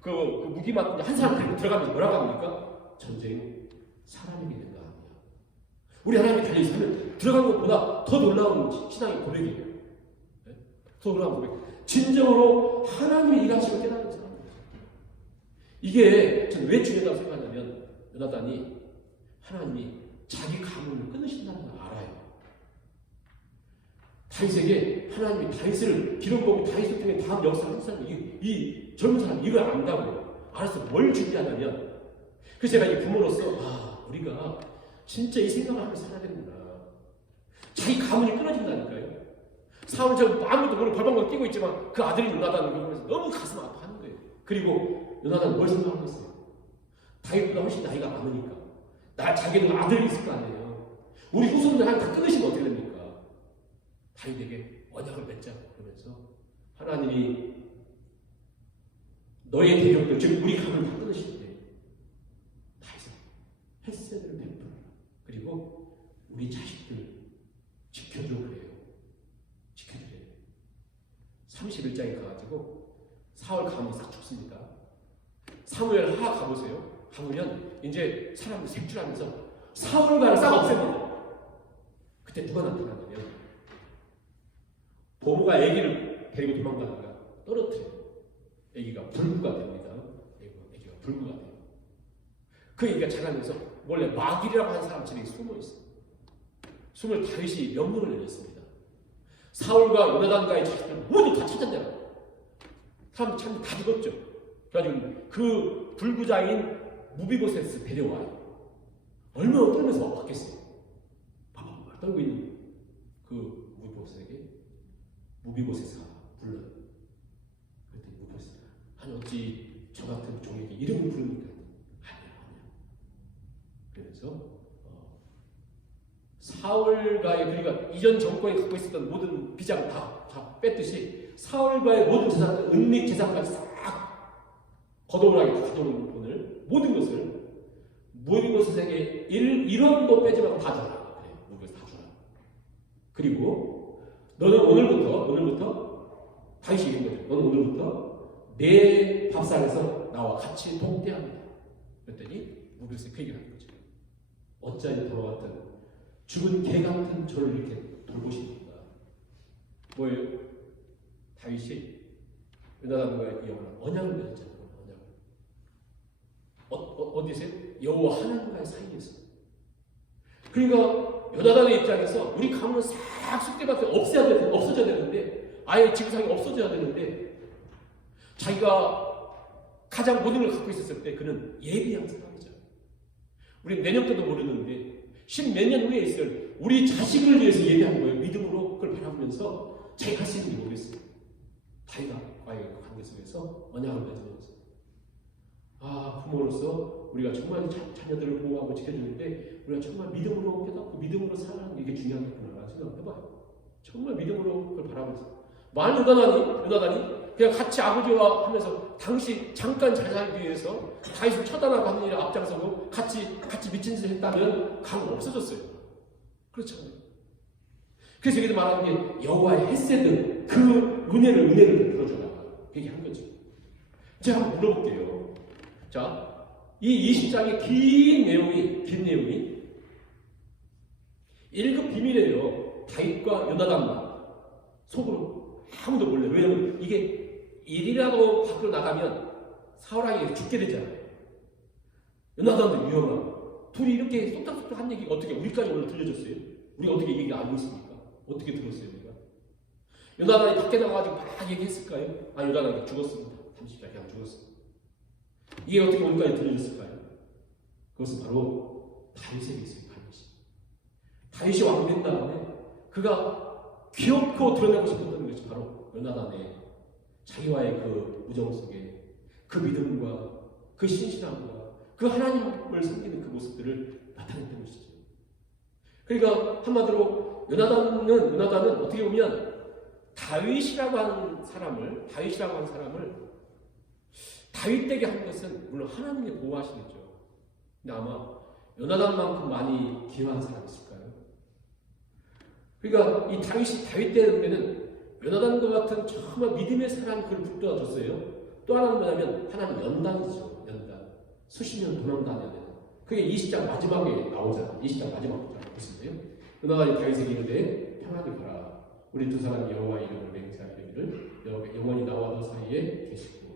그 무기 맞고 한 사람 데리고 들어가면서 뭐라고 합니까? 전쟁 사람에게 된다. 우리 하나님이 달려있으면 들어간 것보다 더 놀라운 신앙의 고백이에요. 네? 더 놀라운 고백. 진정으로 하나님의 일하심을 깨닫는 사람입니다. 이게 저는 왜 중요하다고 생각하냐면 요나단이 하나님이 자기 가문을 끊으신다는 걸 알아요. 다윗에게 하나님이 다윗을 기름 부은 다윗을 통해 다음 역사를 한 사람이 이 젊은 사람이 이걸 안다고요. 알아서 뭘 준비하냐면 그래서 제가 이 부모로서 우리가 진짜 이 생각을 하면서 살아야 됩니다. 자기 가문이 끊어진다니까요. 사울 아무도 모르고 벌방울 끼고 있지만 그 아들이 요나단을 보면서 너무 가슴 아파하는 거예요. 그리고 요나단은 뭘 생각하고 있어요? 다윗보다 훨씬 나이가 많으니까 자기는 아들이 있을 거 아니에요. 우리 후손들 다 끊으시면 어떻게 됩니까? 다윗에게 언약을 맺자 그러면서 하나님이 너의 대적들 즉 우리 가문을 다 끊으실 때 다윗은 햇새를 베풀어 그리고 우리 자식들 지켜줘 그래요. 지켜주래요. 31장에 가가지고 사울 가문이 싹 죽습니다. 사무엘 하 가보세요. 가보면 이제 사람들이 색출하면서 사울과를 싹 없앱니다. 그때 누가 나타나냐면 보모가 아기를 데리고 도망가다가 떨어뜨려요. 아기가 불구가 됩니다. 아기가 불구가 돼요. 그 아기가 자라면서 원래 마길이라고 하는 사람 집에 숨어 있어요. 숨을 다윗이 명령을 내렸습니다. 사울과 요나단과의 자식들 모두 다 찾았잖아요. 사람들 참 다 죽었죠. 그래가지고 그 불구자인 무비보셋을 데려와요. 얼마나 떨면서 왔겠어요. 바바바 떨고 있는 그 무비보셋을 불러요. 그랬더니 무비보셋 아니 어찌 저 같은 종에게 이름을 부르니까 아니야. 그래서 사울과의 그러니까 이전 정권이 갖고 있었던 모든 비장을 다 뺐듯이 사울과의 모든 재산, 은닉 재산까지 싹 거둬오라게 가져온 돈을 모든 것을 무비보셋에게 1원도 빼지 말고 다 줘라. 그래, 무비보셋 다 줘라. 그리고 너는 오늘부터 다윗이 얘기한 거죠. 너는 오늘부터 내 밥상에서 나와 같이 동대합니다. 그랬더니 무비보셋이 그 얘기를 하는 거죠. 어찌하여 바로 같은 죽은 개 같은 저를 이렇게 돌보십니까? 뭐예요? 다윗이 요나단과의 이 언약을 맺었잖아요. 언약을. 어디세요? 여호와 하나님과의 사이에서. 그러니까 요나단의 입장에서 우리 가문은 싹 쑥대밭에 없어져야 되는데 아예 지구상에 없어져야 되는데 자기가 가장 모든 걸 갖고 있었을 때 그는 예비한 사람이죠. 우리는 내년도도 모르는데 10몇 년 후에 있을 우리 자식을 위해서 예비한 거예요. 믿음으로 그걸 바라보면서 자기가 할 수 있는지 모르겠어요. 다윗과의 관계 속에서 언약을 맺으면서 부모로서 우리가 정말 자녀들을 보호하고 지켜주는데 우리가 정말 믿음으로 깨닫고 믿음으로 살아가는 게 중요하겠구나 생각해봐요. 정말 믿음으로 그걸 바라보면서 만일 요나단이 그냥 같이 아버지와 하면서 당시 잠깐 잘 살기 위해서 다윗을 처단하고 하는 일에 앞장서고 같이 미친 짓을 했다면 강 없어졌어요. 그렇잖아요. 그래서 여기서 말하는 게 여호와의 헤세드, 그 은혜를 들어주라 얘기한 거죠. 제가 한번 물어볼게요. 자, 이 20장의 긴 내용이 1급 비밀이에요. 다윗과 요나단만 속으로 아무도 몰라요. 왜냐면 이게 일이라도 밖으로 나가면 사울왕이 죽게 되잖아요. 요나단도 위험하고 둘이 이렇게 쏙닥쏙닥 한 얘기가 어떻게 우리까지 오늘 들려줬어요? 우리가 어떻게 이 얘기 알고 있습니까? 어떻게 들었어요 우리가? 요나단이 밖에 나가가지고 막 얘기했을까요? 요나단이 죽었습니다. 30장 그냥 죽었습니다. 이게 어떻게 우리까지 들려줬을까요? 그것은 바로 다윗에게 있어요. 다윗이 왕 된 다음에 그가 기어코 드러내고 싶었던 것이 바로 요나단의 자기와의 그 우정 속에 그 믿음과 그 신실함과 그 하나님을 섬기는 그 모습들을 나타냈던 것이죠. 그러니까 한마디로 요나단은 어떻게 보면 다윗이라고 하는 사람을 다윗 되게 한 것은 물론 하나님이 보호하시겠죠. 근데 아마 요나단만큼 많이 기여한 사람이 있을까요? 그러니까 이 다윗 되는 요나단과 같은 정말 믿음의 사람이 그를 붙들어줬어요. 또 하나는 뭐냐면 하나는 연단이죠. 연단. 수십 년 도망 다녀야 되는. 그게 20장 마지막에 나오잖아요. 20장 마지막 장 보시면 요나단이 다윗에게 이르되 평안히 가라. 우리 두 사람이 여호와의 이름을 맹세하기를 영원히 나와 너 사이에 계시고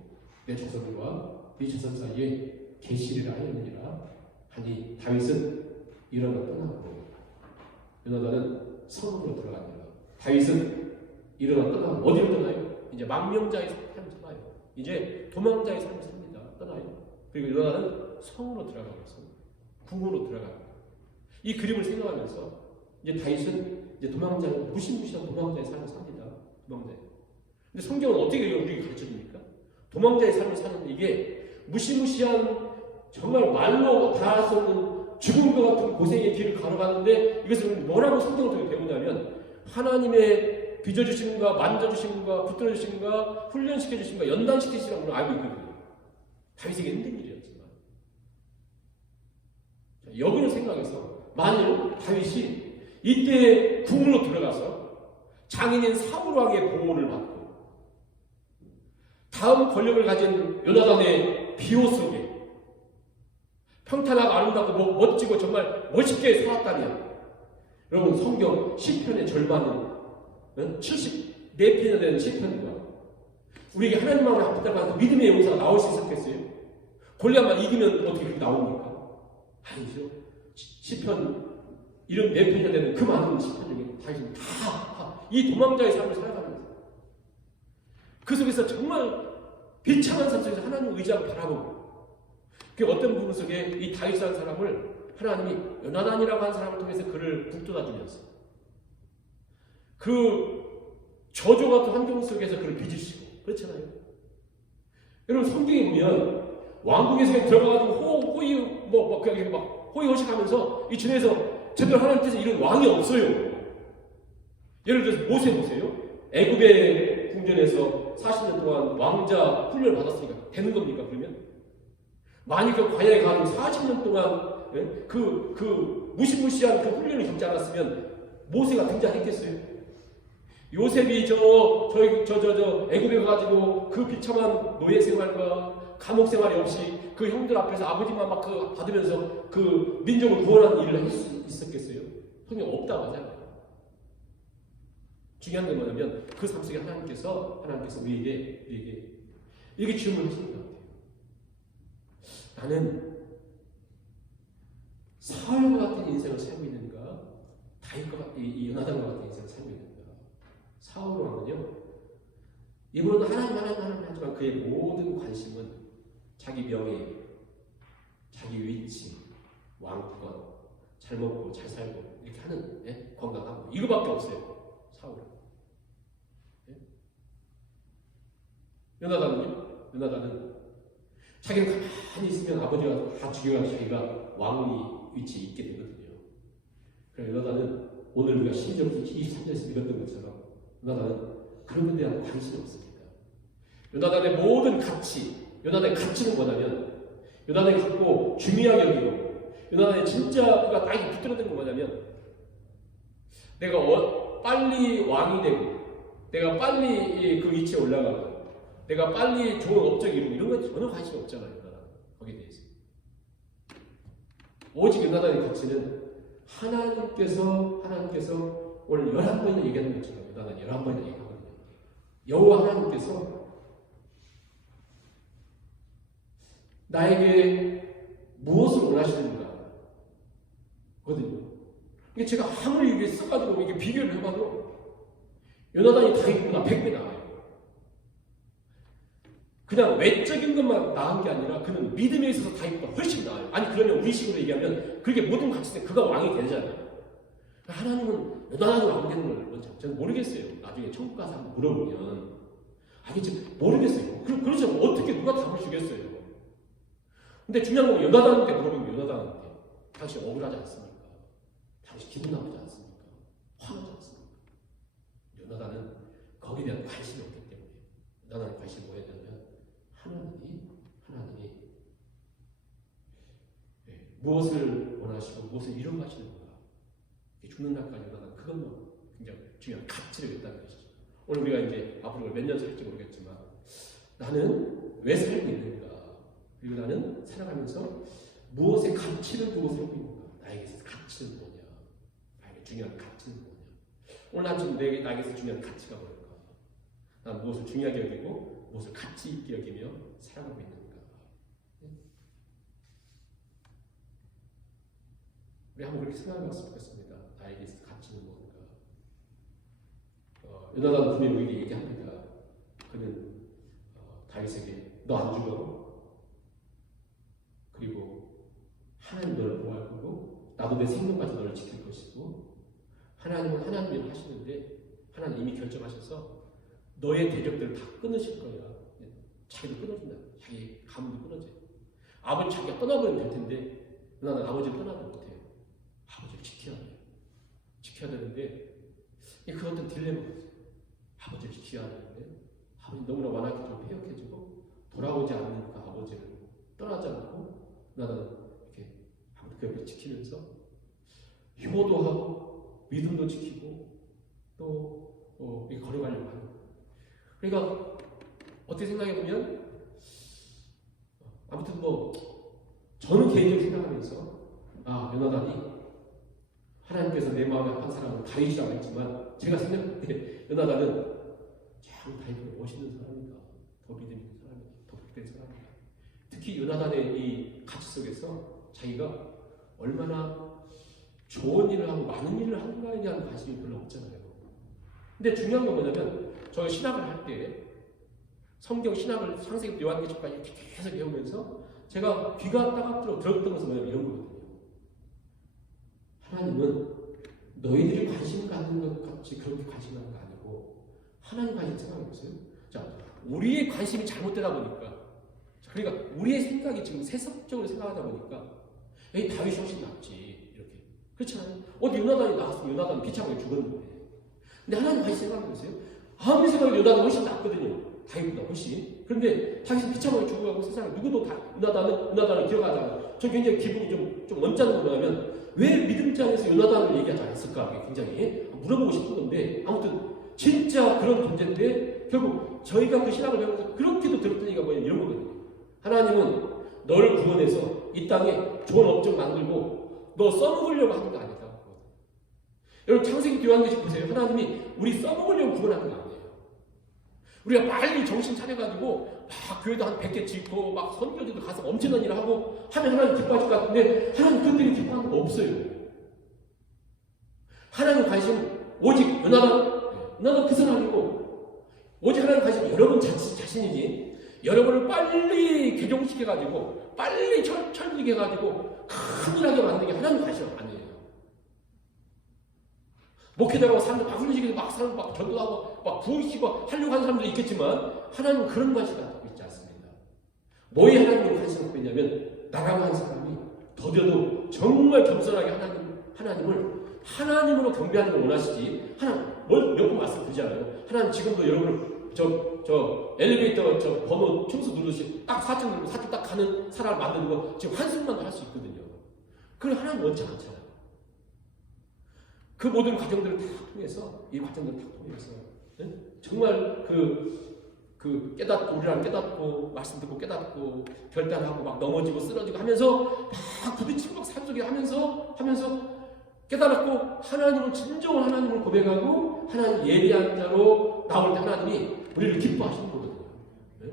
내 조상과 네 조상 사이에 계시리라 하였느니라 하니 다윗은 일어나 떠나고 요나단은 성으로 들어갑니다. 다윗은 일어나 떠나고 어디로 떠나요? 이제 망명자의 삶을 살아요. 이제 도망자의 삶을 삽니다. 떠나요. 그리고 요나단은 성으로 들어가면서 궁으로 들어갑니다. 이 그림을 생각하면서 이제 다윗은 이제 무시무시한 도망자의 삶을 삽니다. 도망자. 근데 성경은 어떻게 우리에게 가르쳐줍니까? 도망자의 삶을 사는 이게 무시무시한 정말 말로 다 할 수 없는 죽음과 같은 고생의 길을 걸어가는데 이것을 뭐라고 성경을 통해 배우냐면 하나님의 빚어주심과 만져주심과 붙들어주심과 훈련시켜주심과 연단시키시라고 우리는 알고 있거든요. 다윗에게 힘든 일이었지만 여기를 생각해서 만일 다윗이 이때 궁으로 들어가서 장인인 사울 왕의 보호를 받고 다음 권력을 가진 요나단의 비호 속에 평탄하고 아름답고 멋지고 정말 멋있게 살았다면 여러분 성경 시편의 절반은 74편이나 되는 시편과 우리에게 하나님만을 붙잡아서 믿음의 용사가 나올 수 있었겠어요? 골리앗만 이기면 어떻게 그렇게 나옵니까? 아니죠. 시편 74편이나 되는 그 많은 시편 중에 다윗은 다 이 도망자의 삶을 살아가면서 그 속에서 정말 비참한 삶 속에서 하나님을 의지하고 바라보고 그 어떤 부분 속에 이 다윗이라는 사람을 하나님이 요나단이라고 하는 사람을 통해서 그를 북돋아주면서 그 저주 같은 환경 속에서 그를 빚으시고 그렇잖아요. 여러분 성경에 보면 왕궁에 들어가가지고 호의호식하면서 이 주변에서 제대로 하나님 뜻에 이런 왕이 없어요. 예를 들어서 모세 보세요. 애굽의 궁전에서 40년 동안 왕자 훈련을 받았으니까 되는 겁니까 그러면? 만약 그 광야에 가서 40년 동안 그 무시무시한 그 훈련을 겪지 않았으면 모세가 등장했겠어요? 요셉이 애굽에 가가지고 그 비참한 노예 생활과 감옥 생활이 없이 그 형들 앞에서 아버지만 막 받으면서 그 민족을 구원하는 일을 할 수 있었겠어요? 성경 없다고 하잖아요. 중요한 건 뭐냐면 그 삶 속에 하나님께서 우리에게 이렇게 질문을 하시는 것 같아요. 나는 사울과 같은 인생을 살고 있는가? 다윗과 같은 요나단과 같은 인생을 살고 있는가? 사울 왕은요, 이분은 하나님 하지만 그의 모든 관심은 자기 명예, 자기 위치, 왕권, 잘 먹고 잘 살고 이렇게 하는 건강하고 이거밖에 없어요. 사울은. 요나단은 자기가 가만히 있으면 아버지가 다 죽여가지고 자기가 왕위 위치에 있게 되거든요. 그래서 요나단은 오늘 우리가 12절부터 23절에서 읽었던 것처럼 요나단은 그런 것에 대한 관심이 없습니다. 요나단의 모든 가치, 요나단의 가치는 뭐냐면 요나단이 갖고 중요하게 여기고 요나단이 진짜 그가 땅에 붙들어든 건 뭐냐면 내가 빨리 왕이 되고 내가 빨리 그 위치에 올라가고 내가 빨리 좋은 업적이 이루고 이런 건 전혀 관심이 없잖아요. 요나단 거기에 대해서. 오직 요나단의 가치는 하나님께서 오늘 11번이나 얘기하는 것처럼 요나단 11번이나 얘기하거든요. 여호와 하나님께서 나에게 무엇을 원하시는가 거든요. 이게 제가 아무리 이게 써가지고 이게 비교를 해봐도 요나단이 다윗보다 100배 나아요. 그냥 외적인 것만 나은 게 아니라 그는 믿음에 있어서 다윗보다 훨씬 나아요. 아니 그러면 우리 식으로 얘기하면 그게 모든 가치인데 그가 왕이 되잖아요. 하나님은 요나단이 왕 되는 걸 먼저 저는 모르겠어요. 나중에 천국 가서 한번 물어보면 아니 지금 모르겠어요. 그렇죠. 어떻게 누가 답을 주겠어요. 근데 중요한 건 요나단한테 물어보면 요나단한테 당신 억울하지 않습니까? 당신 기분 나쁘지 않습니까? 화나지 않습니까? 요나단은 거기에 대한 관심이 없기 때문에 요나단의 관심이 뭐에 대하면 하나님이 무엇을 원하시고 무엇을 이루어가시는가 죽는 날까지 요나단 그것만 굉장히 중요한 가치를 있다는 것이죠. 오늘 우리가 이제 앞으로 몇 년 살지 모르겠지만 나는 왜 살고 있는가 그리고 나는 살아가면서 무엇의 가치를 두고 살고 있는가 나에게서 가치는 뭐냐 나에게 중요한 가치는 뭐냐 오늘 난 지금 나에게서 중요한 가치가 뭘까 난 무엇을 중요하게 여기고 무엇을 가치 있게 여기며 살아가고 있는가 우리 한번 그렇게 생각해 봤으면 좋겠습니다. 나에게서 가치는 뭔가 요나단 분명히 우리에게 얘기합니다. 그는 다윗에게 너 안 죽어 그리고 하나님 너를 보호할 거고 나도 내 생명까지 너를 지킬 것이고 하나님은 하나님이 하시는데 하나님 이미 결정하셔서 너의 대적들을 다 끊으실 거야. 자기도 끊어준다. 자기 가문도 끊어져. 아버지 자기가 떠나버리면 될 텐데 나는 아버지를 떠나지 못해요. 아버지를 지켜야 돼요. 지켜야 되는데 그 어떤 딜레마가 있어요. 아버지를 지켜야 되는데 아버지 너무나 완악해 좀 폐역해지고 돌아오지 않는 그 아버지를 떠나지 않고 나는 이렇게 그 옆에 지키면서 효도 하고 믿음도 지키고 또 걸어가려고 하는 거예요. 그러니까 어떻게 생각해 보면 아무튼 저는 개인적으로 생각하면서 요나단이 하나님께서 내 마음에 한 사람은 다윗이라고 했지만 제가 생각할 때 요나단은 참 다윗보다 멋있는 사람이다. 더 믿음 있는 사람이다. 더 복된 사람이다. 특히 요나단의 이 가치 속에서 자기가 얼마나 좋은 일을 하고 많은 일을 하는가에 대한 관심이 별로 없잖아요. 근데 중요한 건 뭐냐면 저 신학을 할 때 성경 신학을 창세기부터 요한계시록까지 이렇게 계속 배우면서 제가 귀가 따갑도록 들었던 것은 뭐냐면 이런 거거든요. 하나님은 너희들이 관심 갖는 것 같이 그렇게 관심 갖는 거 아니고 하나님 관심 생각해 보세요. 자, 우리의 관심이 잘못되다 보니까 그러니까 우리의 생각이 지금 세속적으로 생각하다 보니까 에이 다윗이 훨씬 낫지 이렇게 그렇잖아요. 어디 요나단이 나왔으면 요나단은 비참하게 죽었는데 근데 하나님 관심 생각해 보세요. 아무리 생각해도 요나단이 훨씬 낫거든요. 다윗보다 훨씬. 그런데 당신 비참하게 죽어가고 세상에 누구도 요나단을 기억하지 않아요. 저 굉장히 기분이 좀 언짢은 거 뭐냐면 왜 믿음장에서 요나단을 얘기하지 않았을까? 굉장히 물어보고 싶은 건데 아무튼 진짜 그런 존재인데 결국 저희가 그 신학을 배우면서 그렇게도 들었던 얘기가 뭐냐면 이런 거거든요. 하나님은 너를 구원해서 이 땅에 좋은 업적 만들고 너 써먹으려고 하는 거 아니다. 여러분 창세기 요한계시록 보세요. 하나님이 우리 써먹으려고 구원하는 거 아니에요. 우리가 빨리 정신 차려가지고 막 교회도 한 100개 짓고 막 선교지도 가서 엄청난 일을 하고 하면 하나님 기뻐하실 것 같은데 하나님 그런 일이 기뻐하는 거 없어요. 하나님 관심은 오직 요나단 그 사람이고 오직 하나님 관심은 여러분 자신이지 여러분을 빨리 개종시켜가지고 빨리 철들게 해가지고 큰일하게 만드는 게 하나님 관심 아니에요. 목회자가 사람들 막 훈련시켜서 막 사람들 막 전도하고 막 부으시고 하려고 하는 사람도 있겠지만 하나님은 그런 관심 갖고 있지 않습니다. 뭐에 하나님을 관심 갖고 있냐면 나라고 한 사람이 더뎌도 정말 겸손하게 하나님으로 경배하는 걸 원하시지. 하나님 몇 번 말씀드리잖아요. 하나님 지금도 여러분을 저 엘리베이터 저 번호 청소 누르듯이 딱 4층 누르고 4층 딱 가는 사람을 만드는 거 지금 한순간도 할 수 있거든요. 그걸 하나님 원치 않잖아요. 그 모든 과정들을 다 통해서 이 과정들을 다 통해서 정말 그 깨닫고 우리랑 깨닫고 말씀 듣고 깨닫고 결단하고 막 넘어지고 쓰러지고 하면서 막 부딪히고 막 산속에 하면서 깨달았고 하나님을 진정한 하나님을 고백하고 하나님 예비한 자로 나올 때 하나님이 우리를 기뻐하시는 거거든요. 네?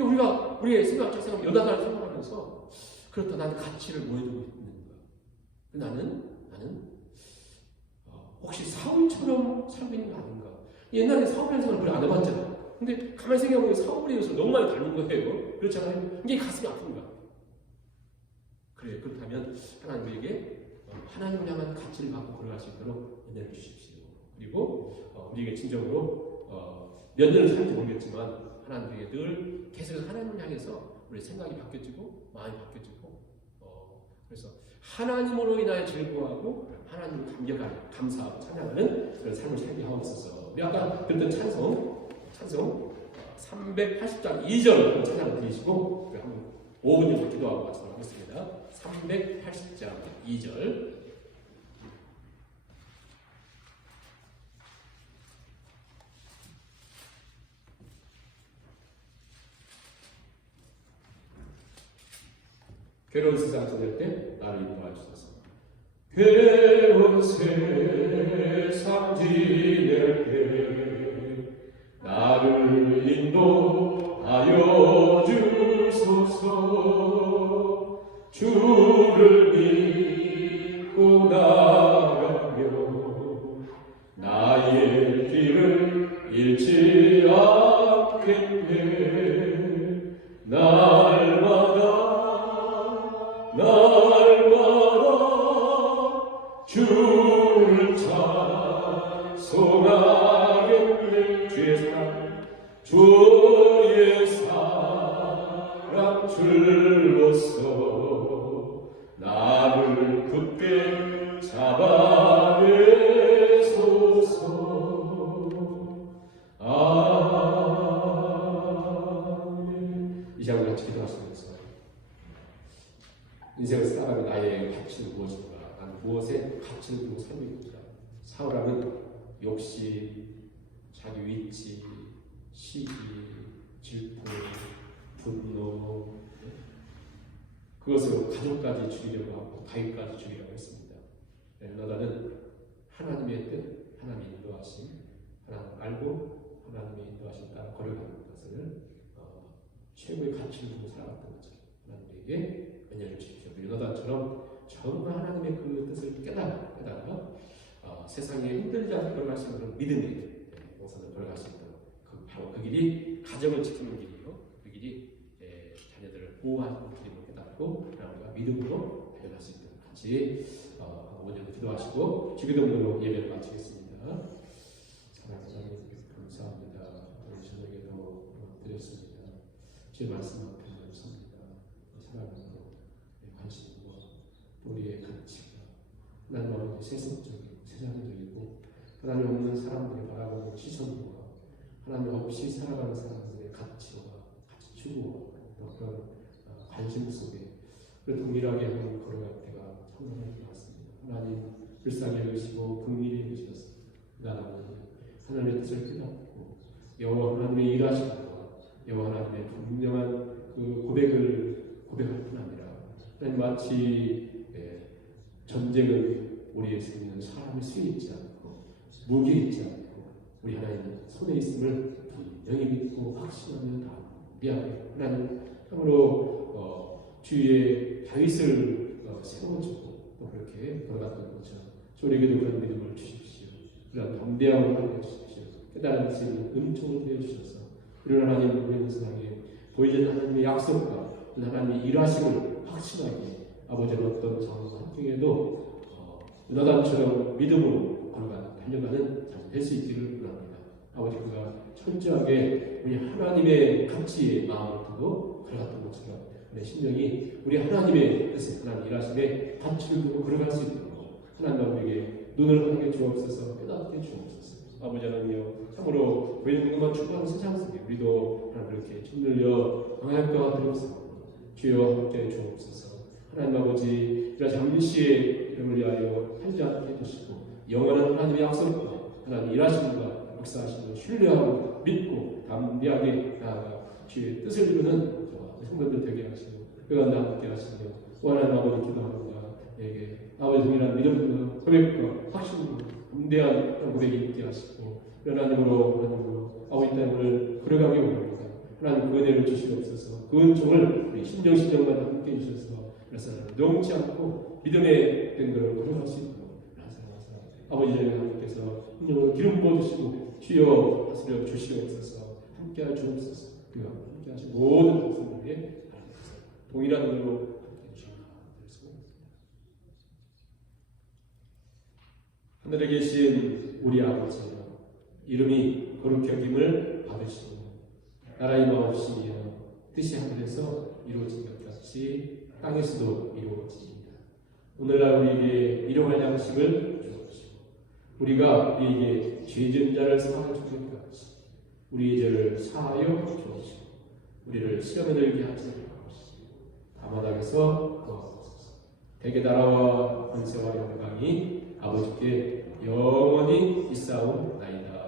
우리의 생각 여다단을 생각하면서 그렇다 나는 가치를 뭐해두고 있는가? 나는 혹시 사울처럼 살고 있는 거 아닌가? 옛날에 사울이라는 생각을 별로 안 해봤잖아요. 근데 가만히 생각해보면 사울의 요소를 너무 많이 닮은 거예요. 그렇잖아요. 이게 가슴이 아픈가? 그래 그렇다면 하나님에게 하나님을 향한 가치를 갖고 걸어갈 수 있도록 은혜를 주십시오. 그리고 우리에게 진정으로 몇 년을 살지 모르겠지만 하나님에게 늘 계속해서 하나님을 향해서 우리 생각이 바뀌어지고 마음이 바뀌어지고 그래서 하나님으로 인하여 즐거워하고 하나님을 감격하는 감사하고 찬양하는 그런 삶을 살게 하고 있어서 우리 아까 듣던 찬송 380장 2절 찬양을 드리시고 한번 5분 정도 기도하고 마치도록 하겠습니다. 380장 2절 괴로운 세상 지낼 때 나를 인도하시소서. 괴로운 세상 지낼 때 나를 인도하여 주소서. 주를 믿고 나가며 나의 길을 잃지 않겠네. 날마다 주를 찬송하겠네. 주의 사랑 줄로서 나를 굳게 잡아내소서. 아멘. 이 시간 같이 기도하시면서 인생을 살아가는 나의 가치는 무엇인가? 나는 무엇에 가치를 두고 살고 있는가? 사울왕은 욕심, 자기 위치, 시기, 질투, 분노, 그것으로 가족까지 죽이려고 하고 다윗까지 죽이려고 했습니다. 나는 하나님의 뜻, 하나님의 인도하심, 하나님 알고 하나님의 인도하심 따라 걸어가는 것을 최고의 가치를 두고 살아갔던 거죠. 하나님에게 은혜를 주십시오. 요나단처럼 정말 하나님의 그 뜻을 깨달아 세상에 힘들지 않게 걸어갈 수 있는 믿음의 용산을 걸어갈 수 있도록 바로 그 길이 가정을 지키는 길이요. 그 길이 자녀들을 보호하는 길임을 깨닫고 우리가 믿음으로 달려갈 수 있도록 같이 오늘 기도하시고 주기도문으로 예배를 마치겠습니다. 사랑하는 하나님 감사합니다. 오늘 저녁에도 드렸습니다. 주의 말씀 앞에 섭니다. 사랑으로 관심과 우리의 가치가 하나님 세상적이고 하나님 없는 사람들이 바라보는 시선과 하나님 없이 살아가는 사람들의 가치와 가치 추구와 그런 관심 속에 동일하게 걸어갈 때가 상당히 많습니다. 하나님 불쌍히 여기시고 긍휼히 여기셔서 하나님의 뜻을 깨닫고 여호와 하나님의 일하심과 여호와 하나님의 분명한 그 고백할 뿐 아니라 하나님 마치 전쟁은 우리의 승리는 사람의 수에 있지 않고 무기에 있지 않고 우리 하나님 손에 있음을 분명히 믿고 확신하며 미안해 하나님 참으로 주위에 다윗을 세워주고 또 그렇게 걸어갔던 것처럼 우리에게도 그런 믿음을 주십시오. 그런 담대함을 하게 주십시오. 깨달을 수 있는 은총을 되어주셔서 우리 하나님 우리 세상에 보이지 않는 하나님의 약속과 하나님의 일하심을 확신하게 아버지는 어떤 상황 환경에도 요나단처럼 믿음으로 달려가는 잘 될 수 있기를 바랍니다. 아버지 그가 철저하게 우리 하나님의 가치에 마음을 두고 걸어갔던 것처럼 내 심령이 우리 하나님의 뜻에 하나님 일하심에 밭을 걸어갈 수 있도록 하나님 우리에게 눈을 하게 주옵소서, 깨닫게 주옵소서. 아버지 하나님이여, 참으로 보이는 것만 추구하는 세상 속에 우리도 하나님 그렇게 손들려 방향과 되옵소서. 주여 함께 주옵소서. 하나님 아버지, 이라 잠시의 이름을 위하여 하지 않게 해주시고 영원한 하나님의 약속과 하나님 일하심과 역사하심을 신뢰하고 믿고 담대하게 나아가 주의 뜻을 이루는 성도들 되게 하시고 그가 함께 하시며 하나님 아버지 기도합니다. 내게 아버지 동일한 믿음과 고백과 확신과 담대한 고백이 있게 하시고 하나님으로 아버지 땅을 걸어가기 원합니다. 하나님 그 은혜를 주시옵소서. 그 은총을 우리 심정마다 함께 해주셔서 그래서 넘지 않고 믿음의 된 것을 걸어갈 수 있도록 아버지 하나님께서 성령으로 기름 부어주시고 주여 다스려 주시옵소서. 함께하여 주옵소서. 그가 함께하신 모든 백성들에게 동일한 은혜로 함께해 주시옵소서. 하늘에 계신 우리 아버지, 이름이 거룩히 여김을 받으시고 나라의 마옵시며 뜻이 하늘에서 이루어진 것 같이 땅에서도 이루어지리이다. 오늘날 우리에게 일용할 양식을 주옵시고 우리가 우리에게 죄진 자를 사하여 주는 것 같이 우리의 죄를 사하여 주옵시고 우리를 시험에 들게 하지 마옵시고 다만 악에서 구하옵소서. 대개 나라와 권세와 영광이 아버지께 영원히 있사옵나이다.